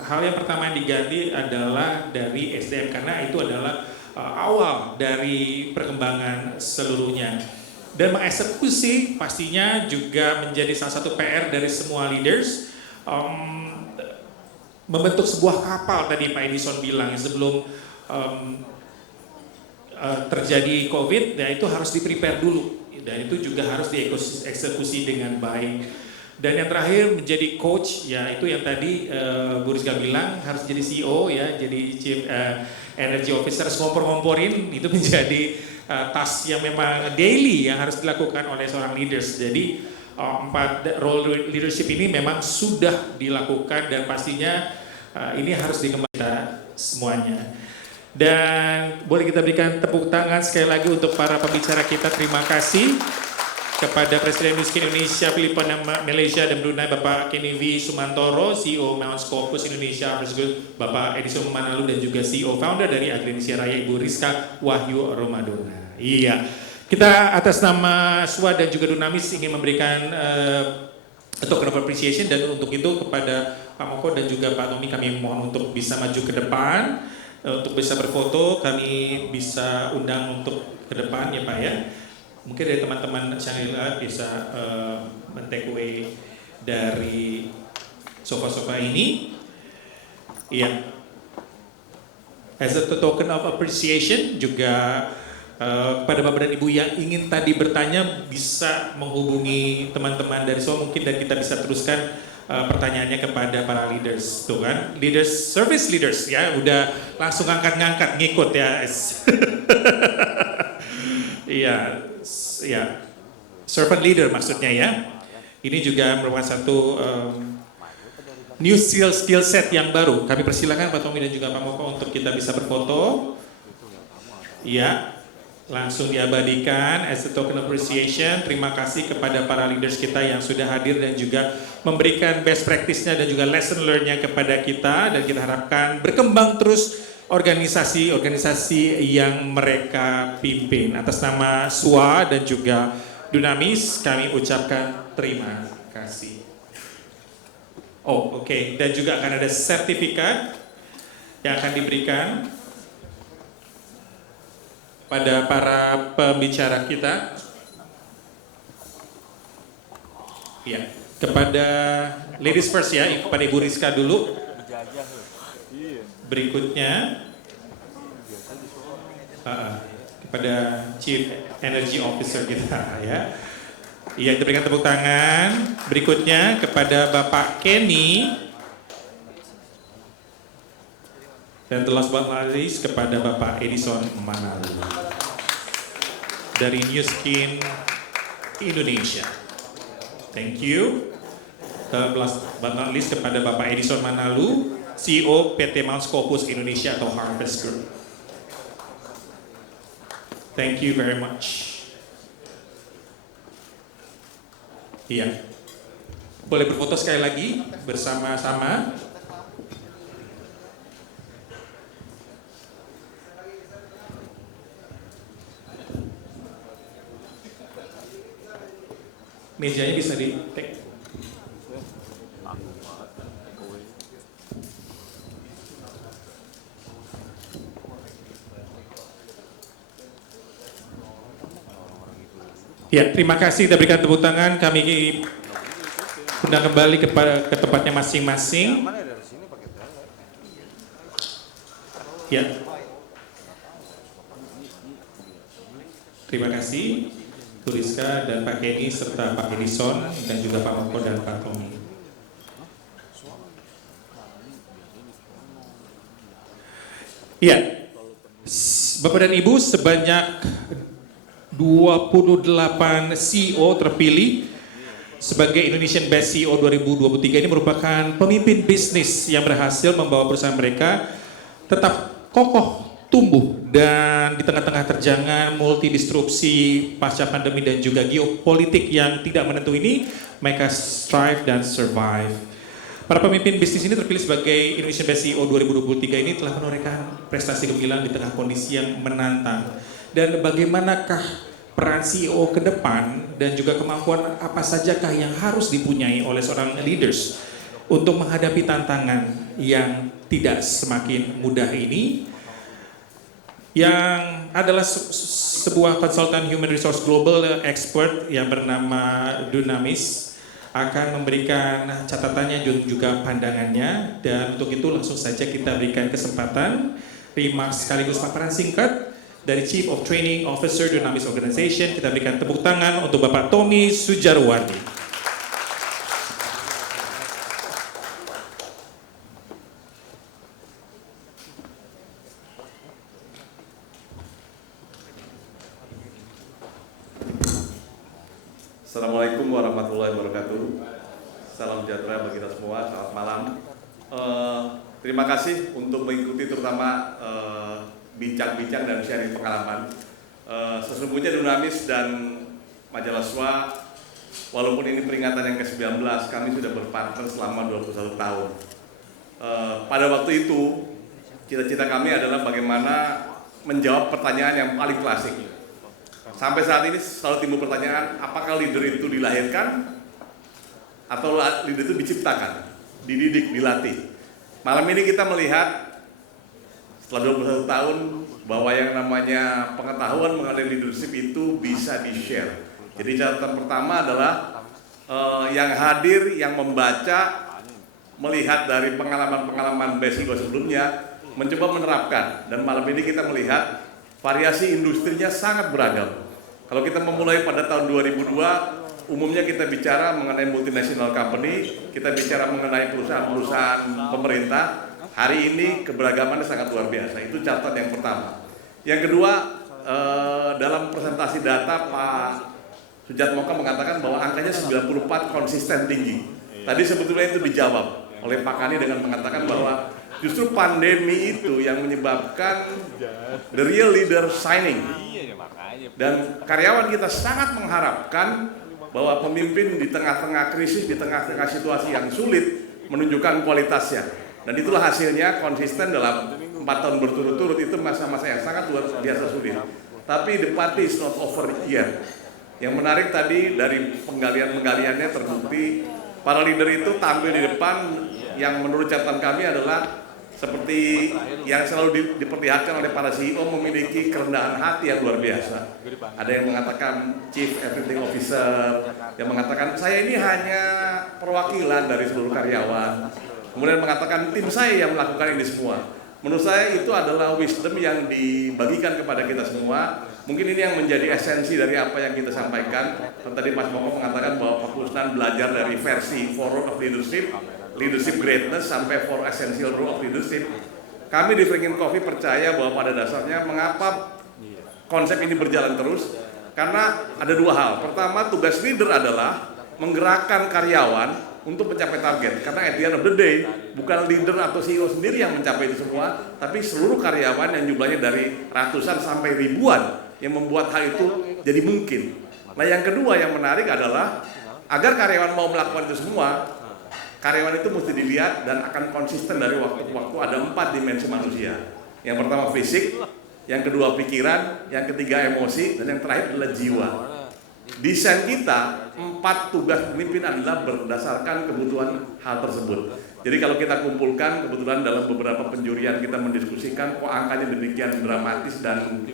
hal yang pertama yang diganti adalah dari SDM karena itu adalah awal dari perkembangan seluruhnya. Dan mengeksekusi pastinya juga menjadi salah satu PR dari semua leaders. Membentuk sebuah kapal tadi Pak Edison bilang sebelum terjadi COVID, ya itu harus di-prepare dulu. Dan itu juga harus dieksekusi dengan baik. Dan yang terakhir menjadi coach, ya itu yang tadi Bu Rizka bilang harus jadi CEO, ya jadi Chief Energy Officer, ngompor-ngomporin itu menjadi task yang memang daily yang harus dilakukan oleh seorang leaders. Jadi 4 role leadership ini memang sudah dilakukan dan pastinya ini harus dikembangkan semuanya. Dan boleh kita berikan tepuk tangan sekali lagi untuk para pembicara kita. Terima kasih kepada Presiden Miskin Indonesia, Filipina, Malaysia, dan Brunei, Bapak Kenny V. Sumantoro, CEO Mount Scopus Indonesia, Bapak Edison Manalu, dan juga CEO founder dari Agrinesia Raya, Ibu Rizka Wahyu Romadona. Iya, kita atas nama SWA dan juga Dunamis ingin memberikan token of appreciation, dan untuk itu kepada Pak Moko dan juga Pak Tommy kami mohon untuk bisa maju ke depan. Untuk bisa berfoto kami bisa undang untuk ke depan ya Pak ya. Mungkin dari teman-teman Shangri-La bisa men-take away dari sofa-sofa ini. Iya. As a token of appreciation juga pada Bapak dan Ibu yang ingin tadi bertanya bisa menghubungi teman-teman dari SWA mungkin dan kita bisa teruskan pertanyaannya kepada para leaders, tuh kan, leaders, service leaders, ya, udah langsung ngangkat ngikut ya, iya, ya, servant leader maksudnya ya. Ini juga merupakan satu new skill set yang baru. Kami persilakan Pak Tommy dan juga Pak Moko untuk kita bisa berfoto, ya. Langsung diabadikan as a token appreciation. Terima kasih kepada para leaders kita yang sudah hadir dan juga memberikan best practice-nya dan juga lesson learn-nya kepada kita, dan kita harapkan berkembang terus organisasi-organisasi yang mereka pimpin. Atas nama SWA dan juga Dunamis kami ucapkan terima kasih. Oh, oke. Dan juga akan ada sertifikat yang akan diberikan pada para pembicara kita, ya, kepada ladies first ya, kepada Ibu Rizka dulu, berikutnya kepada Chief Energy Officer kita ya, ya diberikan tepuk tangan. Berikutnya kepada Bapak Kenny. Dan last but not least kepada Bapak Edison Manalu dari New Skin Indonesia. Thank you. Dan last but not least kepada Bapak Edison Manalu, CEO PT Mount Scopus Indonesia atau Harvest Group. Thank you very much. Iya. Boleh berfoto sekali lagi bersama-sama. Mejanya bisa di-take. Ya, terima kasih. Kita berikan tepuk tangan. Kami undang kembali ke tempatnya masing-masing. Ya. Terima kasih. Bu Rizka dan Pak Kenny serta Pak Edison dan juga Pak Moko dan Pak Tommy. Iya, Bapak dan Ibu, sebanyak 28 CEO terpilih sebagai Indonesian Best CEO 2023 ini merupakan pemimpin bisnis yang berhasil membawa perusahaan mereka tetap kokoh, tumbuh, dan di tengah-tengah terjangan multidisrupsi pasca pandemi dan juga geopolitik yang tidak menentu ini, mereka strive dan survive. Para pemimpin bisnis ini terpilih sebagai Indonesian Best CEO 2023 ini telah menorehkan prestasi gemilang di tengah kondisi yang menantang. Dan bagaimanakah peran CEO ke depan dan juga kemampuan apa sajakah yang harus dipunyai oleh seorang leaders untuk menghadapi tantangan yang tidak semakin mudah ini, yang adalah sebuah konsultan human resource global expert yang bernama Dunamis akan memberikan catatannya dan juga pandangannya. Dan untuk itu langsung saja kita berikan kesempatan remarks sekaligus paparan singkat dari Chief of Training Officer Dunamis Organization. Kita berikan tepuk tangan untuk Bapak Tommy Sujarwadi. Assalamualaikum warahmatullahi wabarakatuh. Salam sejahtera bagi kita semua. Selamat malam. Terima kasih untuk mengikuti terutama bincang-bincang dan sharing pengalaman. Sesungguhnya Dunamis dan Majalah SWA, walaupun ini peringatan yang ke-19, kami sudah berpartner selama 21 tahun. Pada waktu itu, cita-cita kami adalah bagaimana menjawab pertanyaan yang paling klasik. Sampai saat ini selalu timbul pertanyaan, apakah leader itu dilahirkan atau leader itu diciptakan, dididik, dilatih. Malam ini kita melihat setelah 21 tahun bahwa yang namanya pengetahuan mengenai leadership itu bisa di-share. Jadi catatan pertama adalah yang hadir, yang membaca, melihat dari pengalaman-pengalaman BSIGO sebelumnya, mencoba menerapkan. Dan malam ini kita melihat variasi industrinya sangat beragam. Kalau kita memulai pada tahun 2002, umumnya kita bicara mengenai multinational company, kita bicara mengenai perusahaan-perusahaan pemerintah. Hari ini keberagamannya sangat luar biasa. Itu catatan yang pertama. Yang kedua, dalam presentasi data Pak Sujatmoko mengatakan bahwa angkanya 94 konsisten tinggi. Tadi sebetulnya itu dijawab oleh Pak Kani dengan mengatakan bahwa justru pandemi itu yang menyebabkan the real leader signing. Dan karyawan kita sangat mengharapkan bahwa pemimpin di tengah-tengah krisis, di tengah-tengah situasi yang sulit menunjukkan kualitasnya. Dan itulah hasilnya konsisten dalam 4 tahun berturut-turut. Itu masa-masa yang sangat luar biasa sulit. Tapi the party is not over yet. Yang menarik tadi dari penggalian-penggaliannya terbukti para leader itu tampil di depan yang menurut catatan kami adalah seperti yang selalu diperlihatkan oleh para CEO, memiliki kerendahan hati yang luar biasa. Ada yang mengatakan Chief Everything Officer, yang mengatakan saya ini hanya perwakilan dari seluruh karyawan. Kemudian mengatakan tim saya yang melakukan ini semua. Menurut saya itu adalah wisdom yang dibagikan kepada kita semua. Mungkin ini yang menjadi esensi dari apa yang kita sampaikan. Tadi Mas Moko mengatakan bahwa Pak Kusnan belajar dari versi Forum of Leadership, Leadership Greatness sampai 4 Essential Rule of Leadership. Kami di Franklin Covey percaya bahwa pada dasarnya mengapa konsep ini berjalan terus, karena ada 2 hal. Pertama, tugas leader adalah menggerakkan karyawan untuk mencapai target. Karena at the end of the day, bukan leader atau CEO sendiri yang mencapai itu semua, tapi seluruh karyawan yang jumlahnya dari ratusan sampai ribuan yang membuat hal itu jadi mungkin. Nah, yang kedua yang menarik adalah agar karyawan mau melakukan itu semua, karyawan itu mesti dilihat dan akan konsisten dari waktu ke waktu. Ada 4 dimensi manusia. Yang pertama fisik, yang kedua pikiran, yang ketiga emosi, dan yang terakhir adalah jiwa. Desain kita 4 tugas pemimpin adalah berdasarkan kebutuhan hal tersebut. Jadi kalau kita kumpulkan, kebetulan dalam beberapa penjurian kita mendiskusikan kok angkanya demikian dramatis dan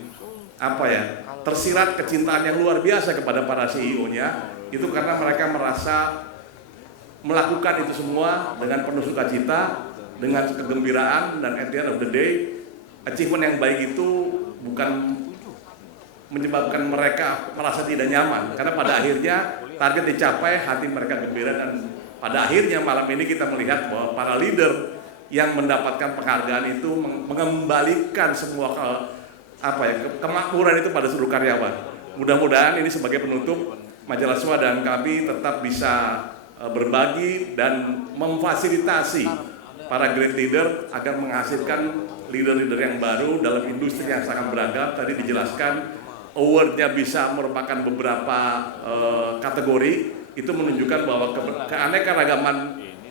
tersirat kecintaan yang luar biasa kepada para CEO-nya, itu karena mereka merasa melakukan itu semua dengan penuh sukacita, dengan kegembiraan, dan at the end of the day, achievement yang baik itu bukan menyebabkan mereka merasa tidak nyaman, karena pada akhirnya target dicapai, hati mereka gembira, dan pada akhirnya malam ini kita melihat bahwa para leader yang mendapatkan penghargaan itu mengembalikan semua kemakmuran itu pada seluruh karyawan. Mudah-mudahan ini sebagai penutup, majalah SWA dan kami tetap bisa berbagi dan memfasilitasi para great leader agar menghasilkan leader-leader yang baru dalam industri yang sangat beragam. Tadi dijelaskan award-nya bisa merupakan beberapa kategori, itu menunjukkan bahwa keanekaragaman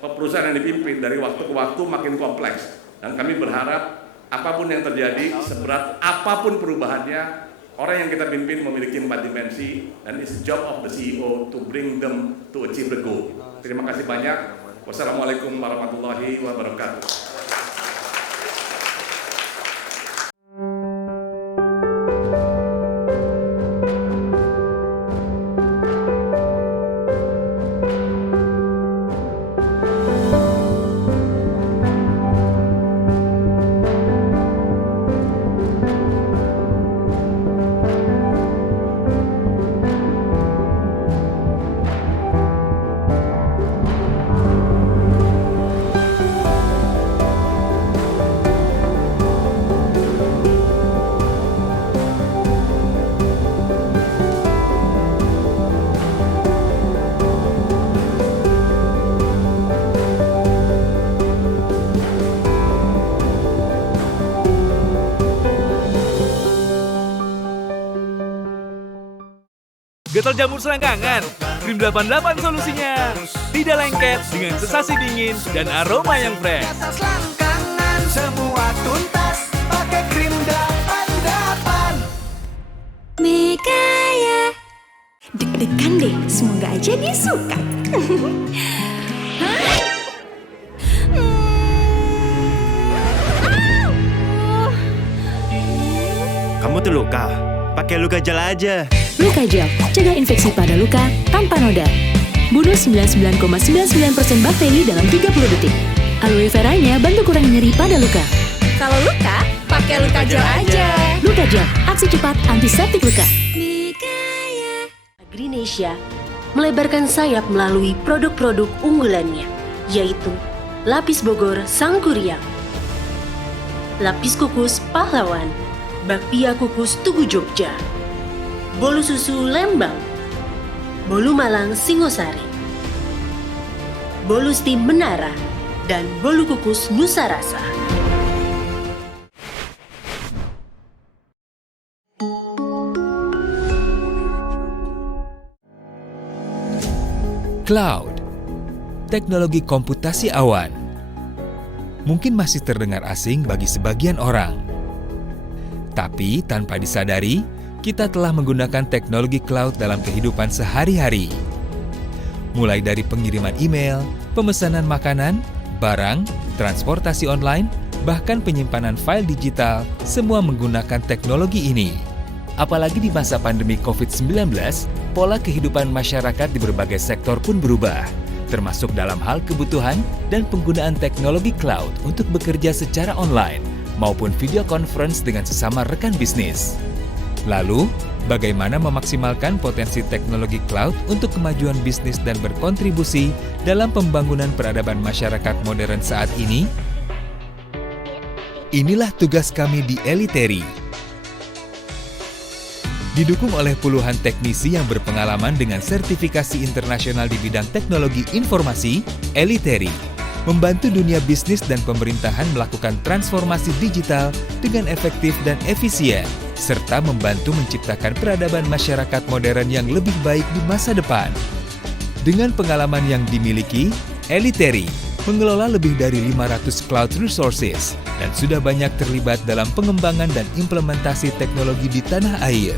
perusahaan yang dipimpin dari waktu ke waktu makin kompleks. Dan kami berharap apapun yang terjadi, seberat apapun perubahannya, orang yang kita pimpin memiliki 4 dimensi, dan it's the job of the CEO to bring them to achieve the goal. Terima kasih banyak. Wassalamualaikum warahmatullahi wabarakatuh. Gatal jamur selangkangan, Krim 88 solusinya. Tidak lengket dengan sensasi dingin dan aroma yang fresh. Gatal selangkangan semua tuntas, pakai Krim 88. Megaya. Deg-degan deh, semoga aja dia suka. Kamu tuh luka, pakai luka gel aja. Luka Gel, cegah infeksi pada luka tanpa noda. Bunuh 99,99% bakteri dalam 30 detik. Aloe veranya bantu kurangi nyeri pada luka. Kalau luka, pakai Luka Gel aja. Luka Gel, aksi cepat antiseptik luka. Agrinesia melebarkan sayap melalui produk-produk unggulannya, yaitu Lapis Bogor Sangkuriang, Lapis Kukus Pahlawan, Bakpia Kukus Tugu Jogja, Bolu Susu Lembang, Bolu Malang Singosari, Bolu Steam Menara, dan Bolu Kukus Nusa Rasa. Cloud, teknologi komputasi awan. Mungkin masih terdengar asing bagi sebagian orang. Tapi tanpa disadari, kita telah menggunakan teknologi cloud dalam kehidupan sehari-hari. Mulai dari pengiriman email, pemesanan makanan, barang, transportasi online, bahkan penyimpanan file digital, semua menggunakan teknologi ini. Apalagi di masa pandemi COVID-19, pola kehidupan masyarakat di berbagai sektor pun berubah, termasuk dalam hal kebutuhan dan penggunaan teknologi cloud untuk bekerja secara online maupun video conference dengan sesama rekan bisnis. Lalu, bagaimana memaksimalkan potensi teknologi cloud untuk kemajuan bisnis dan berkontribusi dalam pembangunan peradaban masyarakat modern saat ini? Inilah tugas kami di Eliteri. Didukung oleh puluhan teknisi yang berpengalaman dengan sertifikasi internasional di bidang teknologi informasi, Eliteri membantu dunia bisnis dan pemerintahan melakukan transformasi digital dengan efektif dan efisien, serta membantu menciptakan peradaban masyarakat modern yang lebih baik di masa depan. Dengan pengalaman yang dimiliki, Eliteri mengelola lebih dari 500 cloud resources dan sudah banyak terlibat dalam pengembangan dan implementasi teknologi di tanah air.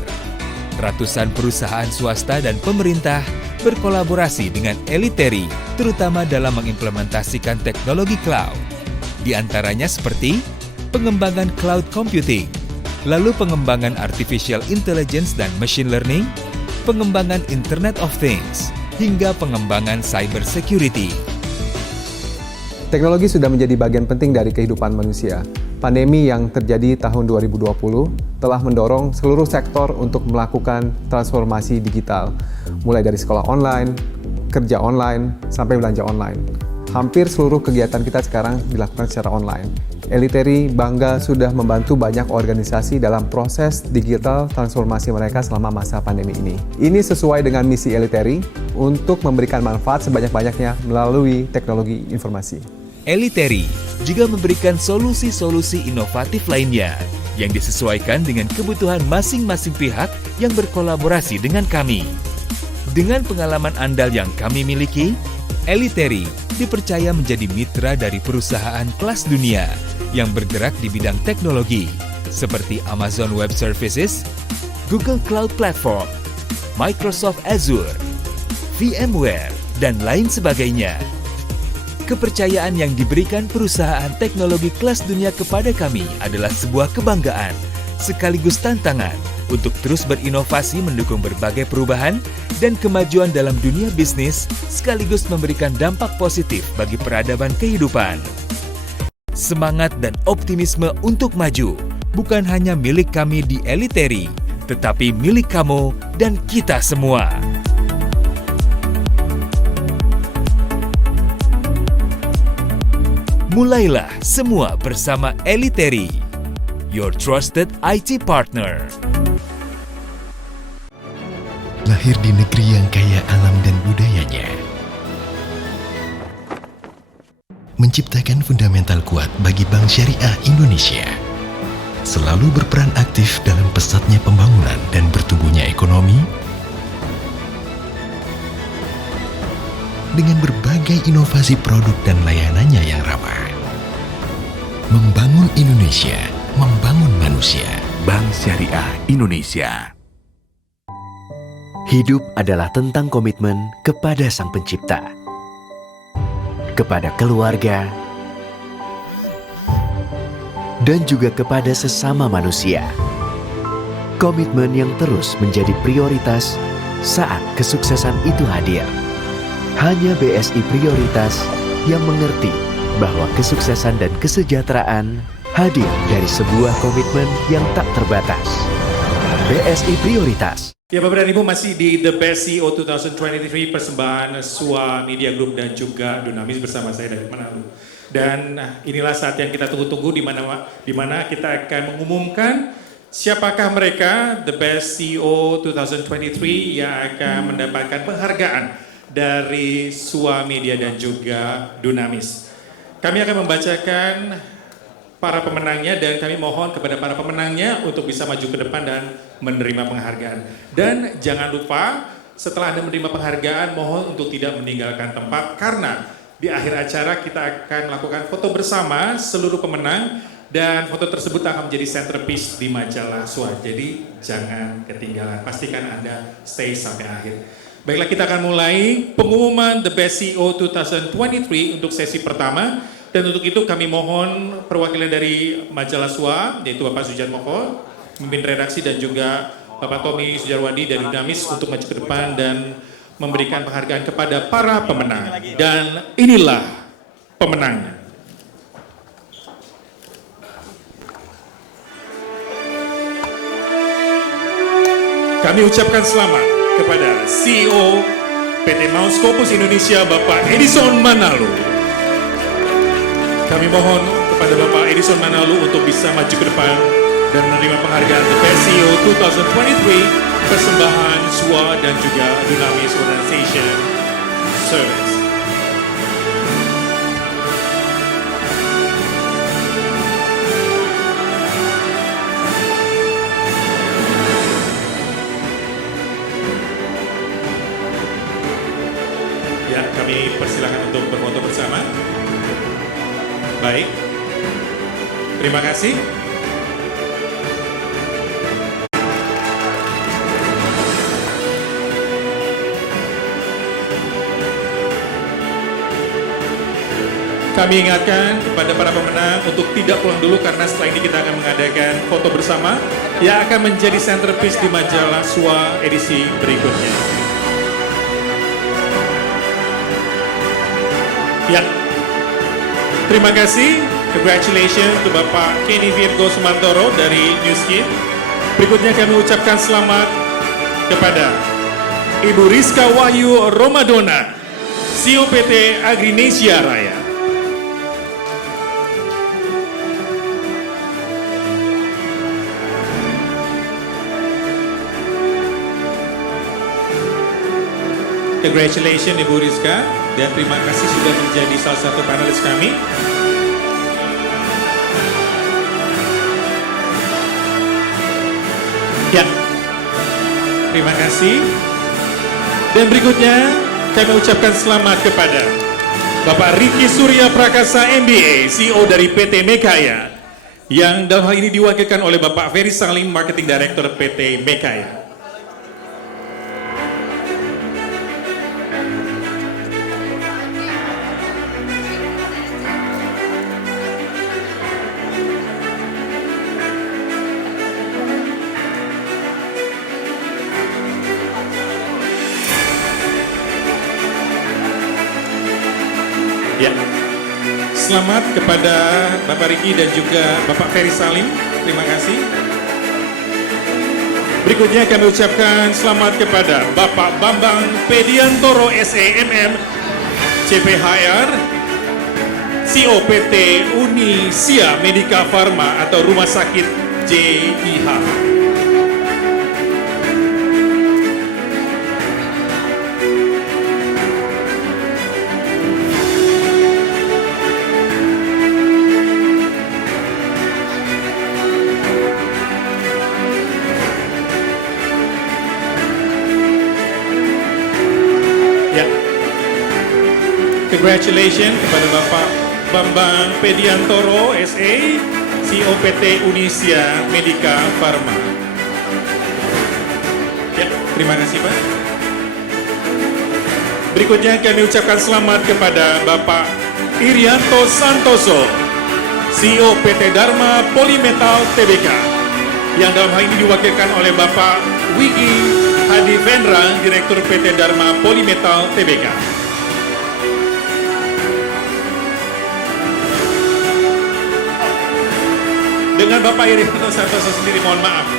Ratusan perusahaan swasta dan pemerintah berkolaborasi dengan Eliteri, terutama dalam mengimplementasikan teknologi cloud. Di antaranya seperti pengembangan cloud computing, lalu pengembangan artificial intelligence dan machine learning, pengembangan Internet of Things, hingga pengembangan cyber security. Teknologi sudah menjadi bagian penting dari kehidupan manusia. Pandemi yang terjadi tahun 2020 telah mendorong seluruh sektor untuk melakukan transformasi digital, mulai dari sekolah online, kerja online, sampai belanja online. Hampir seluruh kegiatan kita sekarang dilakukan secara online. Eliteri bangga sudah membantu banyak organisasi dalam proses digital transformasi mereka selama masa pandemi ini. Ini sesuai dengan misi Eliteri untuk memberikan manfaat sebanyak-banyaknya melalui teknologi informasi. Eliteri juga memberikan solusi-solusi inovatif lainnya yang disesuaikan dengan kebutuhan masing-masing pihak yang berkolaborasi dengan kami. Dengan pengalaman andal yang kami miliki, Eliteri dipercaya menjadi mitra dari perusahaan kelas dunia yang bergerak di bidang teknologi seperti Amazon Web Services, Google Cloud Platform, Microsoft Azure, VMware, dan lain sebagainya. Kepercayaan yang diberikan perusahaan teknologi kelas dunia kepada kami adalah sebuah kebanggaan sekaligus tantangan untuk terus berinovasi mendukung berbagai perubahan dan kemajuan dalam dunia bisnis sekaligus memberikan dampak positif bagi peradaban kehidupan. Semangat dan optimisme untuk maju bukan hanya milik kami di Eliteri, tetapi milik kamu dan kita semua. Mulailah semua bersama Eliteri, your trusted IT partner. Lahir di negeri yang kaya alam dan budayanya, menciptakan fundamental kuat bagi Bank Syariah Indonesia, selalu berperan aktif dalam pesatnya pembangunan dan bertumbuhnya ekonomi, dengan berbagai inovasi produk dan layanannya yang ramah. Membangun Indonesia, membangun manusia. Bank Syariah Indonesia. Hidup adalah tentang komitmen kepada Sang Pencipta, kepada keluarga, dan juga kepada sesama manusia. Komitmen yang terus menjadi prioritas saat kesuksesan itu hadir. Hanya BSI Prioritas yang mengerti bahwa kesuksesan dan kesejahteraan hadir dari sebuah komitmen yang tak terbatas. BSI Prioritas. Ya Bapak dan Ibu, masih di The Best CEO 2023 persembahan SUA Media Group dan juga Dunamis bersama saya dari Manado. Dan inilah saat yang kita tunggu-tunggu di mana kita akan mengumumkan siapakah mereka The Best CEO 2023 yang akan mendapatkan penghargaan dari SUA Media dan juga Dunamis. Kami akan membacakan para pemenangnya dan kami mohon kepada para pemenangnya untuk bisa maju ke depan dan menerima penghargaan. Dan jangan lupa setelah Anda menerima penghargaan, mohon untuk tidak meninggalkan tempat karena di akhir acara kita akan melakukan foto bersama seluruh pemenang dan foto tersebut akan menjadi centerpiece di majalah SUA. Jadi jangan ketinggalan, pastikan Anda stay sampai akhir. Baiklah, kita akan mulai pengumuman The Best CEO 2023 untuk sesi pertama. Dan untuk itu kami mohon perwakilan dari majalah SUA, yaitu Bapak Sujatmoko, pemimpin redaksi, dan juga Bapak Tommy Sujarwadi dari Dunamis untuk maju ke depan dan memberikan penghargaan kepada para pemenang. Dan inilah pemenangnya. Kami ucapkan selamat kepada CEO PT Maus Scopus Indonesia, Bapak Edison Manalu. Kami mohon kepada Bapak Edison Manalu untuk bisa maju ke depan dan menerima penghargaan The Best CEO 2023 persembahan SUA dan juga Dunamis Organization Service. Ya, kami persilakan untuk berfoto bersama. Baik, terima kasih. Kami ingatkan kepada para pemenang untuk tidak pulang dulu karena setelah ini kita akan mengadakan foto bersama yang akan menjadi centerpiece di majalah SUA edisi berikutnya. Ya. Terima kasih, congratulations untuk Bapak Kenny Virgo Sumantoro dari Newskin. Berikutnya kami ucapkan selamat kepada Ibu Rizka Wahyu Romadona, CEO PT Agrinesia Raya. Congratulations Ibu Rizka, dan terima kasih sudah menjadi salah satu panelis kami. Ya, terima kasih. Dan berikutnya kami ucapkan selamat kepada Bapak Ricky Surya Prakasa MBA, CEO dari PT Mekaya, yang dalam hal ini diwakilkan oleh Bapak Ferry Salim, Marketing Director PT Mekaya. Ya, selamat kepada Bapak Riki dan juga Bapak Ferry Salim. Terima kasih. Berikutnya kami ucapkan selamat kepada Bapak Bambang Pediantoro SEMM CPHR, CEO PT Unisia Medica Farma atau Rumah Sakit JIH. Congratulations kepada Bapak Bambang Pediantoro SA, CEO PT Unisia Medica Farma. Ya, terima kasih Pak. Berikutnya kami ucapkan selamat kepada Bapak Irianto Santoso, CEO PT Dharma Polymetal Tbk, yang dalam hal ini diwakilkan oleh Bapak Wigi Hadi Vendra, Direktur PT Dharma Polymetal Tbk. Dengan Bapak Irianto Santoso sendiri, mohon maaf.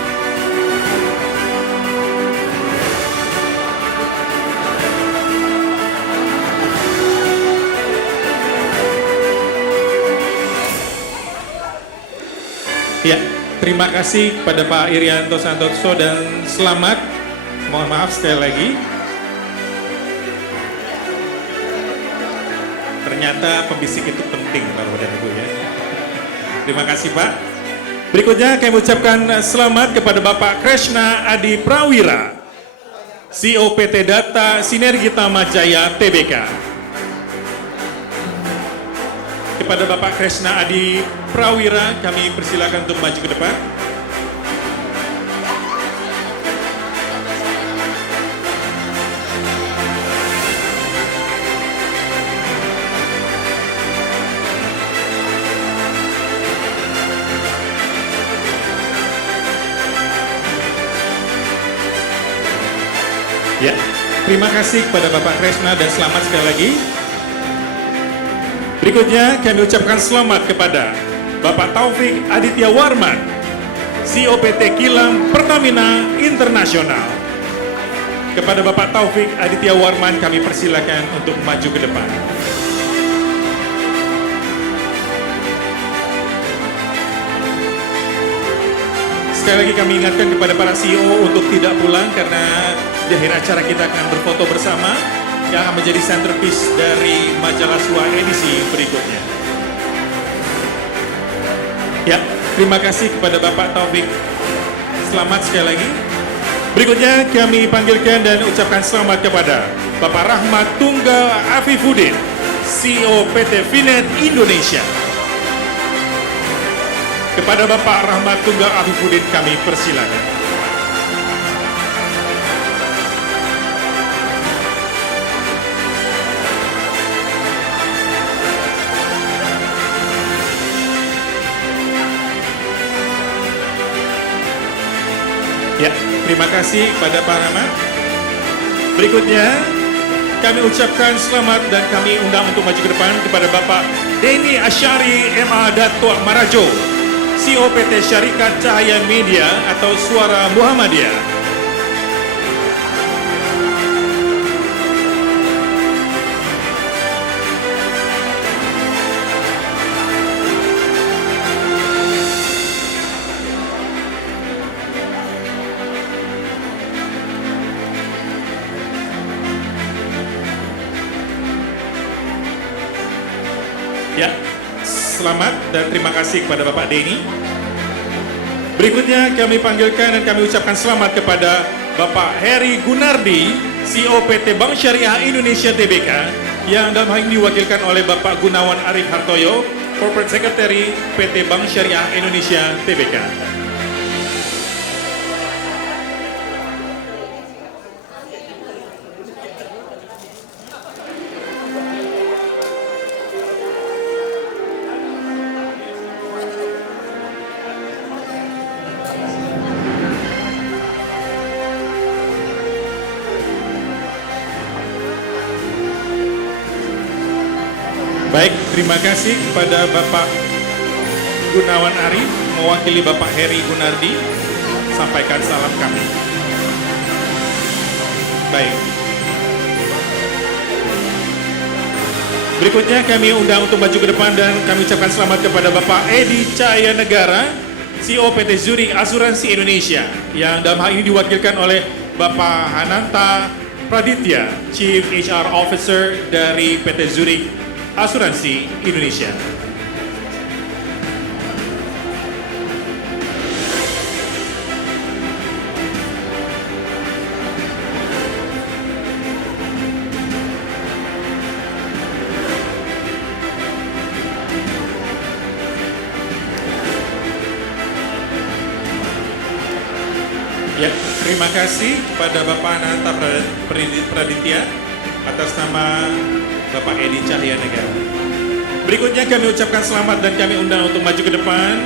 Ya, terima kasih kepada Pak Irianto Santoso dan selamat. Mohon maaf sekali lagi. Ternyata pembisik itu penting, Bapak dan Ibu ya. Terima kasih Pak. Berikutnya kami ucapkan selamat kepada Bapak Krishna Adi Prawira, CEO PT Data Sinergita Majaya Tbk. Kepada Bapak Krishna Adi Prawira kami persilakan untuk maju ke depan. Ya, terima kasih kepada Bapak Kresna dan selamat sekali lagi. Berikutnya kami ucapkan selamat kepada Bapak Taufik Aditya Warman, CEO PT Kilang Pertamina Internasional. Kepada Bapak Taufik Aditya Warman kami persilakan untuk maju ke depan. Sekali lagi kami ingatkan kepada para CEO untuk tidak pulang karena di akhir acara kita akan berfoto bersama yang akan menjadi centerpiece dari majalah SWA edisi berikutnya. Ya, terima kasih kepada Bapak Taufik. Selamat sekali lagi. Berikutnya kami panggilkan dan ucapkan selamat kepada Bapak Rahmat Tunggal Afifuddin, CEO PT Finet Indonesia. Kepada Bapak Rahmat Tunggal Afifuddin kami persilakan. Ya, terima kasih kepada Pak Rahmat. Berikutnya kami ucapkan selamat dan kami undang untuk maju ke depan kepada Bapak Denny Asyari MA Datuk Marajo, CEO PT Syarikat Cahaya Media atau Suara Muhammadiyah. Ya, selamat dan terima kasih kepada Bapak Denny. Berikutnya kami panggilkan dan kami ucapkan selamat kepada Bapak Heri Gunardi, CEO PT Bank Syariah Indonesia Tbk, yang dalam hal ini diwakilkan oleh Bapak Gunawan Arif Hartoyo, Corporate Secretary PT Bank Syariah Indonesia Tbk. Baik, terima kasih kepada Bapak Gunawan Arif, mewakili Bapak Heri Gunardi, sampaikan salam kami. Baik. Berikutnya kami undang untuk maju ke depan dan kami ucapkan selamat kepada Bapak Edi Cahaya Negara, CEO PT Zurich Asuransi Indonesia, yang dalam hal ini diwakilkan oleh Bapak Hananta Praditya, Chief HR Officer dari PT Zurich Asuransi Indonesia. Ya, terima kasih kepada Bapak Ananta Praditya atas nama Bapak Edi Cahaya Negara. Berikutnya kami ucapkan selamat dan kami undang untuk maju ke depan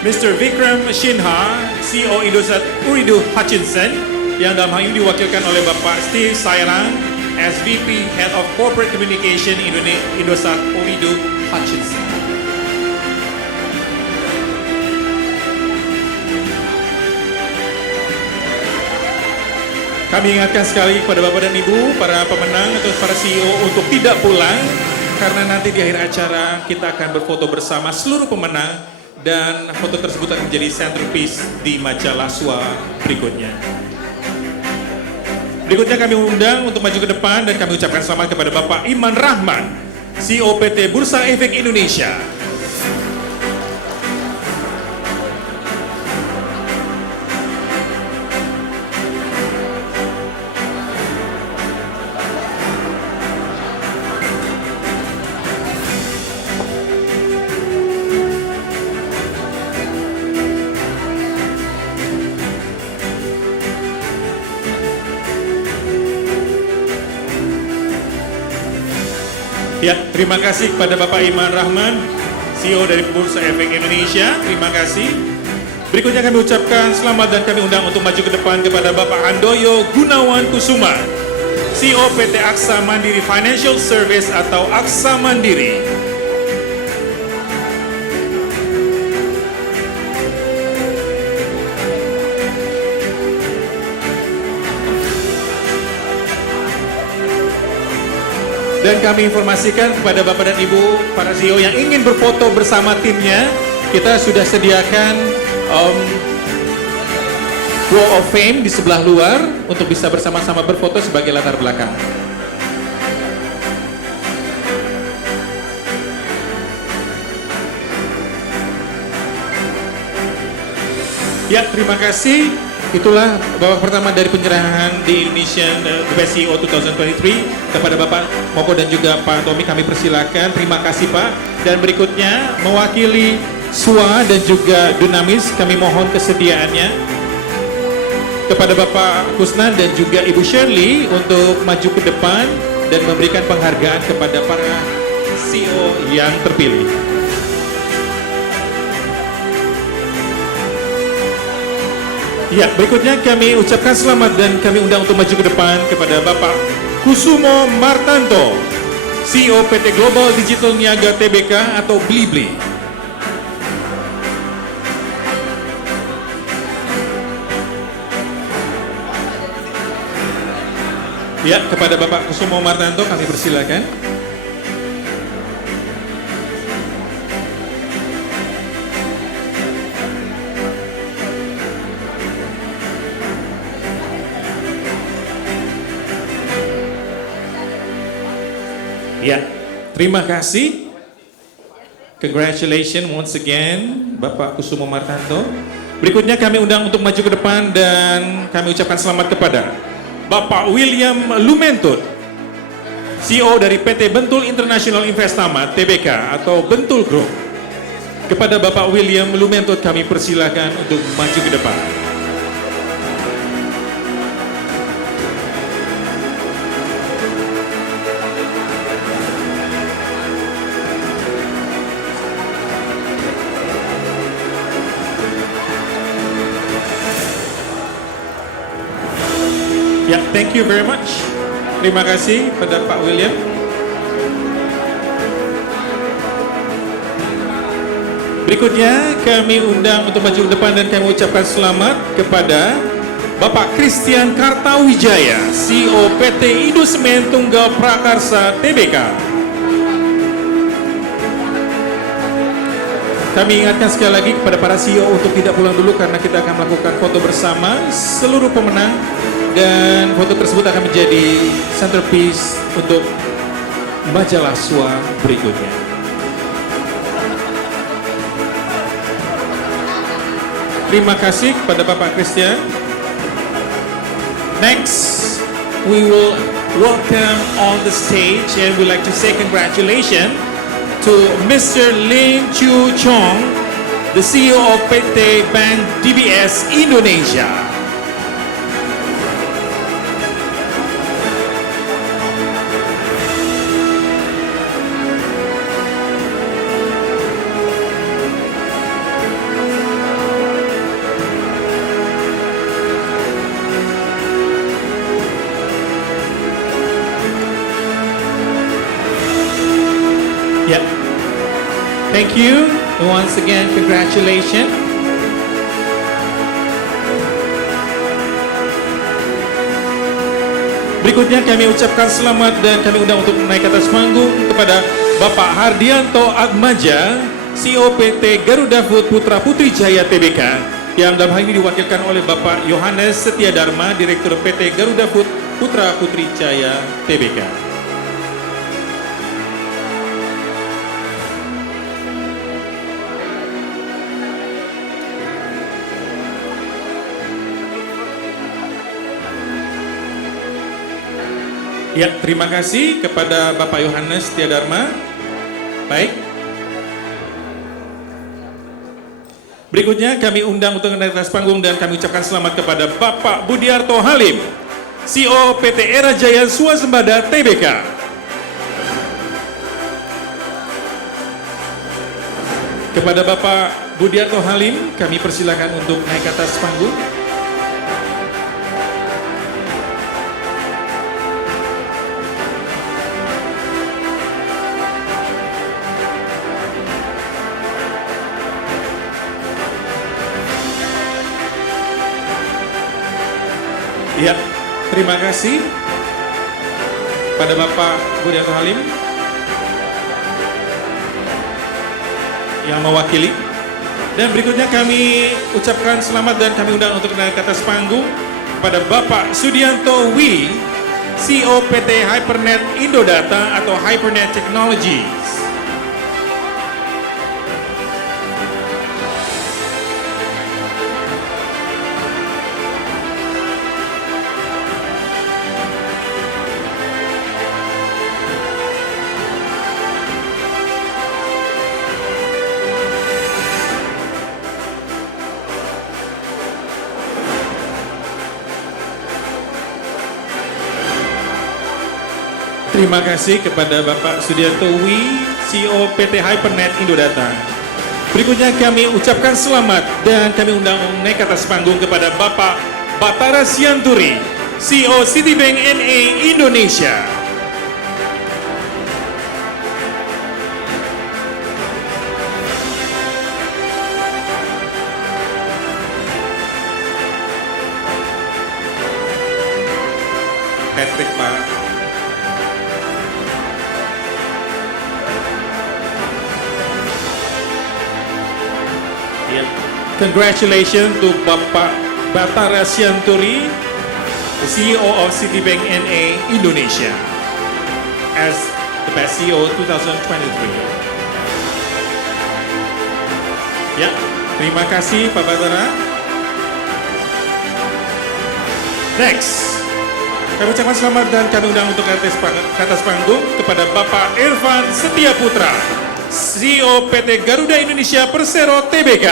Mr. Vikram Shinha, CEO Indosat Ooredoo Hutchinson, yang dalam hal ini diwakilkan oleh Bapak Steve Sairang, SVP Head of Corporate Communication Indosat Ooredoo Hutchinson. Kami ingatkan sekali kepada Bapak dan Ibu, para pemenang atau para CEO untuk tidak pulang, karena nanti di akhir acara kita akan berfoto bersama seluruh pemenang dan foto tersebut akan menjadi centerpiece di majalah SWA berikutnya. Berikutnya kami undang untuk maju ke depan dan kami ucapkan selamat kepada Bapak Iman Rahman, CEO PT Bursa Efek Indonesia. Ya, terima kasih kepada Bapak Iman Rahman, CEO dari Bursa Efek Indonesia. Terima kasih. Berikutnya kami ucapkan selamat dan kami undang untuk maju ke depan kepada Bapak Handoyo Gunawan Kusuma, CEO PT Aksa Mandiri Financial Service atau Aksa Mandiri. Dan kami informasikan kepada Bapak dan Ibu, para CEO yang ingin berfoto bersama timnya, kita sudah sediakan Wall of Fame di sebelah luar untuk bisa bersama-sama berfoto sebagai latar belakang. Ya, terima kasih. Itulah babak pertama dari penyerahan di Indonesian The Best CEO 2023 kepada Bapak Moko dan juga Pak Tommy. Kami persilakan. Terima kasih Pak. Dan berikutnya mewakili SWA dan juga Dunamis, kami mohon kesediaannya kepada Bapak Kusnan dan juga Ibu Shirley untuk maju ke depan dan memberikan penghargaan kepada para CEO yang terpilih. Ya, berikutnya kami ucapkan selamat dan kami undang untuk maju ke depan kepada Bapak Kusumo Martanto, CEO PT Global Digital Niaga Tbk atau Blibli. Ya, kepada Bapak Kusumo Martanto kami persilakan. Ya, terima kasih. Congratulations once again Bapak Kusumo Martanto. Berikutnya kami undang untuk maju ke depan dan kami ucapkan selamat kepada Bapak William Lumentut, CEO dari PT Bentul International Investama Tbk atau Bentul Group. Kepada Bapak William Lumentut kami persilahkan untuk maju ke depan. Ya, thank you very much. Terima kasih pada Pak William. Berikutnya kami undang untuk maju ke depan dan kami ucapkan selamat kepada Bapak Christian Kartawijaya, CEO PT Indosemen Tunggal Prakarsa Tbk. Kami ingatkan sekali lagi kepada para CEO untuk tidak pulang dulu karena kita akan melakukan foto bersama seluruh pemenang. Dan foto tersebut akan menjadi centerpiece untuk majalah SWA berikutnya. Terima kasih kepada Bapak Christian. Next, we will welcome on the stage and we'd like to say congratulations to Mr. Lin Chu Chong, the CEO of PT Bank DBS Indonesia. Thank you. Once again, congratulations. Berikutnya kami ucapkan selamat dan kami undang untuk naik ke atas panggung kepada Bapak Hardianto Atmaja, CEO PT Garuda Food Putra Putri Jaya Tbk, yang dalam hal ini diwakilkan oleh Bapak Yohanes Setia Dharma, Direktur PT Garuda Food Putra Putri Jaya Tbk. Ya, terima kasih kepada Bapak Yohanes Setia Dharma. Baik. Berikutnya kami undang untuk naik atas panggung dan kami ucapkan selamat kepada Bapak Budiarto Halim, CEO PT Era Jaya Swasembada Tbk. Kepada Bapak Budiarto Halim kami persilakan untuk naik ke atas panggung. Ya, terima kasih pada Bapak Budiarto Halim yang mewakili. Dan berikutnya kami ucapkan selamat dan kami undang untuk naik ke atas panggung pada Bapak Sudianto Wi, CEO PT Hypernet Indodata atau Hypernet Technologies. Terima kasih kepada Bapak Sudianto Wi, CEO PT Hypernet Indodata. Berikutnya kami ucapkan selamat dan kami undang naik ke atas panggung kepada Bapak Batara Sianturi, CEO Citibank NA Indonesia. Patrick, Pak. Congratulations to Bapak Batara Sianturi, the CEO of Citibank NA Indonesia, as the best CEO 2023. Ya, terima kasih Pak Batara. Next, kami ucapkan selamat dan kami undang untuk ke atas panggung kepada Bapak Irfan Setia Putra, CEO PT Garuda Indonesia Persero Tbk.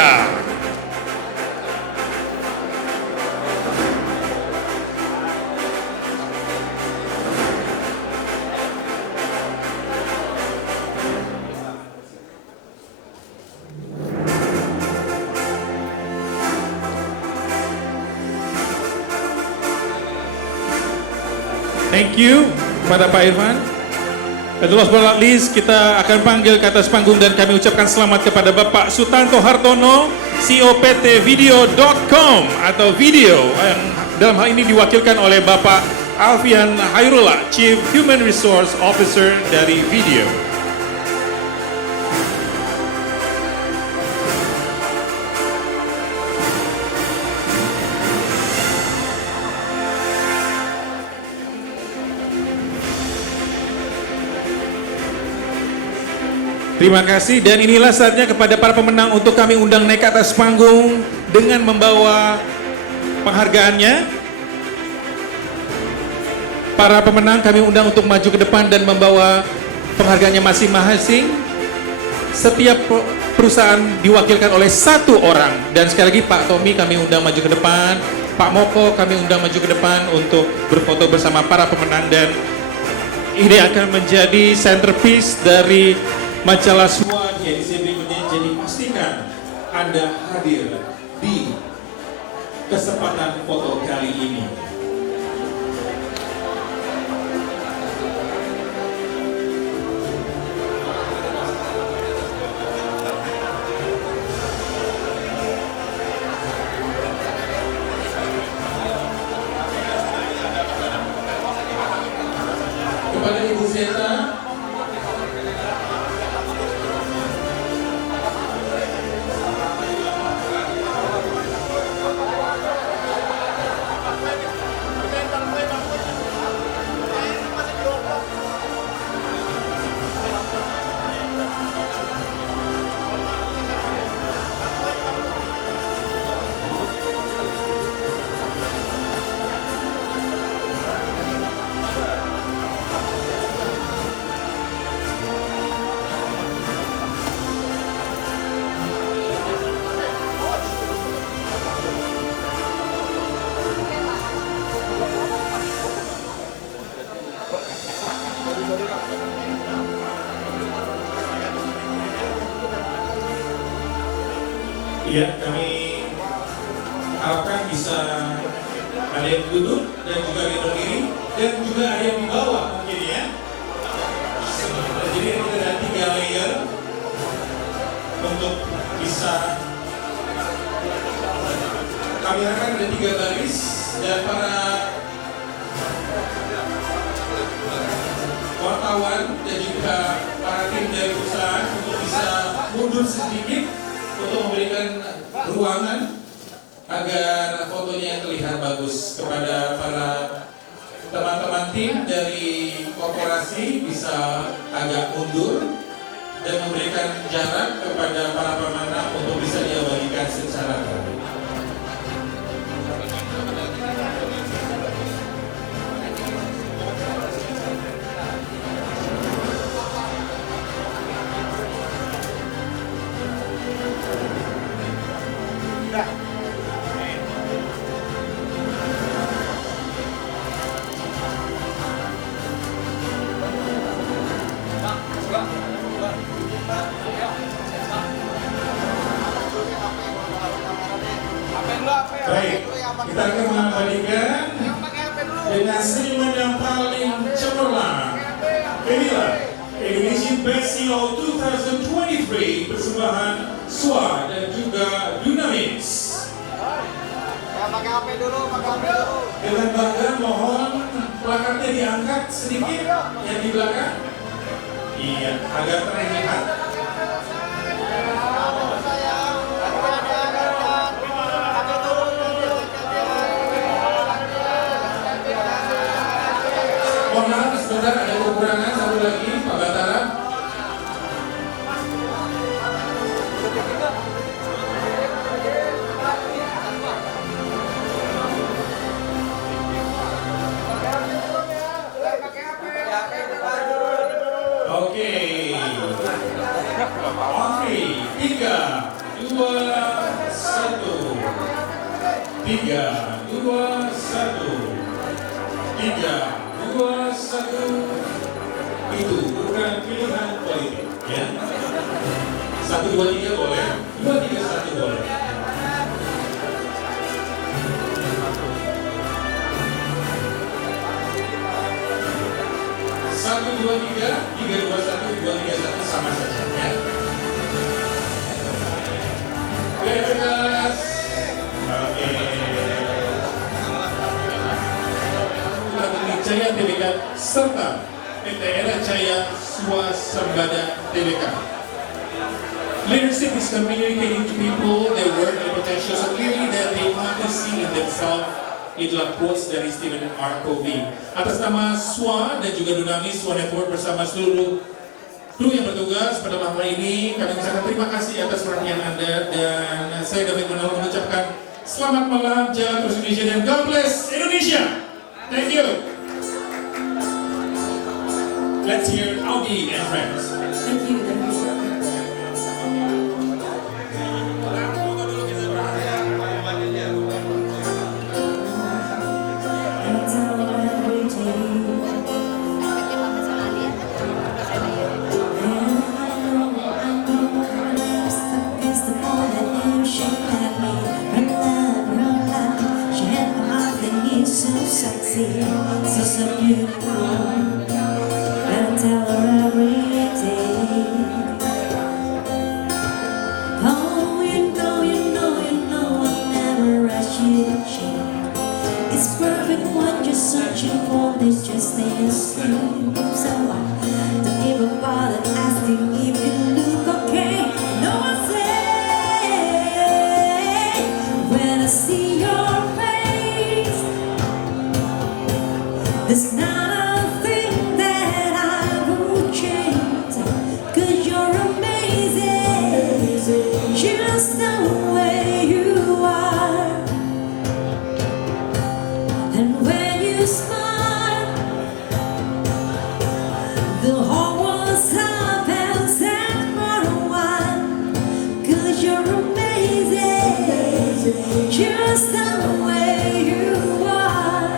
Thank you kepada Pak Irfan. Dan last but not least, kita akan panggil ke atas panggung dan kami ucapkan selamat kepada Bapak Sutanto Hartono, CEO PT Video.com atau Video, yang dalam hal ini diwakilkan oleh Bapak Alfian Hairullah, Chief Human Resource Officer dari Video. Terima kasih, dan inilah saatnya kepada para pemenang untuk kami undang naik ke atas panggung dengan membawa penghargaannya. Para pemenang kami undang untuk maju ke depan dan membawa penghargaannya masing-masing. Setiap perusahaan diwakilkan oleh satu orang. Dan sekali lagi Pak Tommy kami undang maju ke depan, Pak Moko kami undang maju ke depan untuk berfoto bersama para pemenang, dan ini akan menjadi centerpiece dari majalah SWOT yang edisi berikutnya. Jadi pastikan Anda hadir di kesempatan foto kali ini. Kepada Ibu Zeta, ya, kami harapkan bisa ada yang duduk dan juga yang berdiri dan juga ada yang di bawah mungkin ya. Jadi kita ada 3 layer untuk bisa, kami harapkan ada 3 baris, dan para wartawan dan juga para tim dari perusahaan untuk bisa mundur sedikit untuk memberikan ruangan agar fotonya terlihat bagus. Kepada para teman-teman tim dari korporasi bisa agak mundur dan memberikan jarak kepada para pemenang untuk bisa diabadikan secara baik. Baik, kita akan mengabadikan dengan senyuman yang paling cemerlang. Inilah Indonesian Best CEO 2023 persembahan SWOT dan juga Dunamis. Dengan bangga mohon plakatnya diangkat sedikit yang di belakang. Iya, agar terlihat. Mohon maaf sebentar, ada kekurangan satu lagi, Pak Batara. Oke. Oke, 3, 2, 1. 3, 2, 1. 3, 2, 1. Itu bukan pilihan politik, ya. 1, 2, 3 boleh. 2, 3, 1 boleh. Satu, dua, tiga, 3, 2, 1, 2, 3, 1 sama saja, ya. Bebas. Oke. Jaya Tbk serta PT Era Jaya Swasembada Tbk. Leadership is communicating to people their work and potential so clearly that they have to see in themselves. Itulah quotes dari Stephen R. Covey. Atas nama SWA dan juga Dunamis SWA Network bersama seluruh kru yang bertugas pada malam hari ini, kami ucapkan terima kasih atas perhatian Anda dan saya David Gunawan mengucapkan selamat malam, jalan terus Indonesia dan God bless Indonesia. Thank you. Let's hear Audi and friends. Thank you. There's not a thing that I would change, 'cause you're amazing, just the way you are. And when you smile, the whole world stops and for a while, 'cause you're amazing, just the way you are.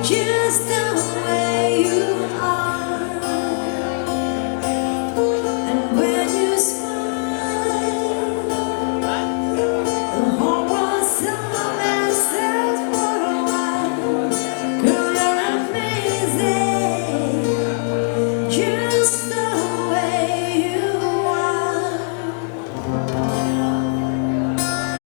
Just the way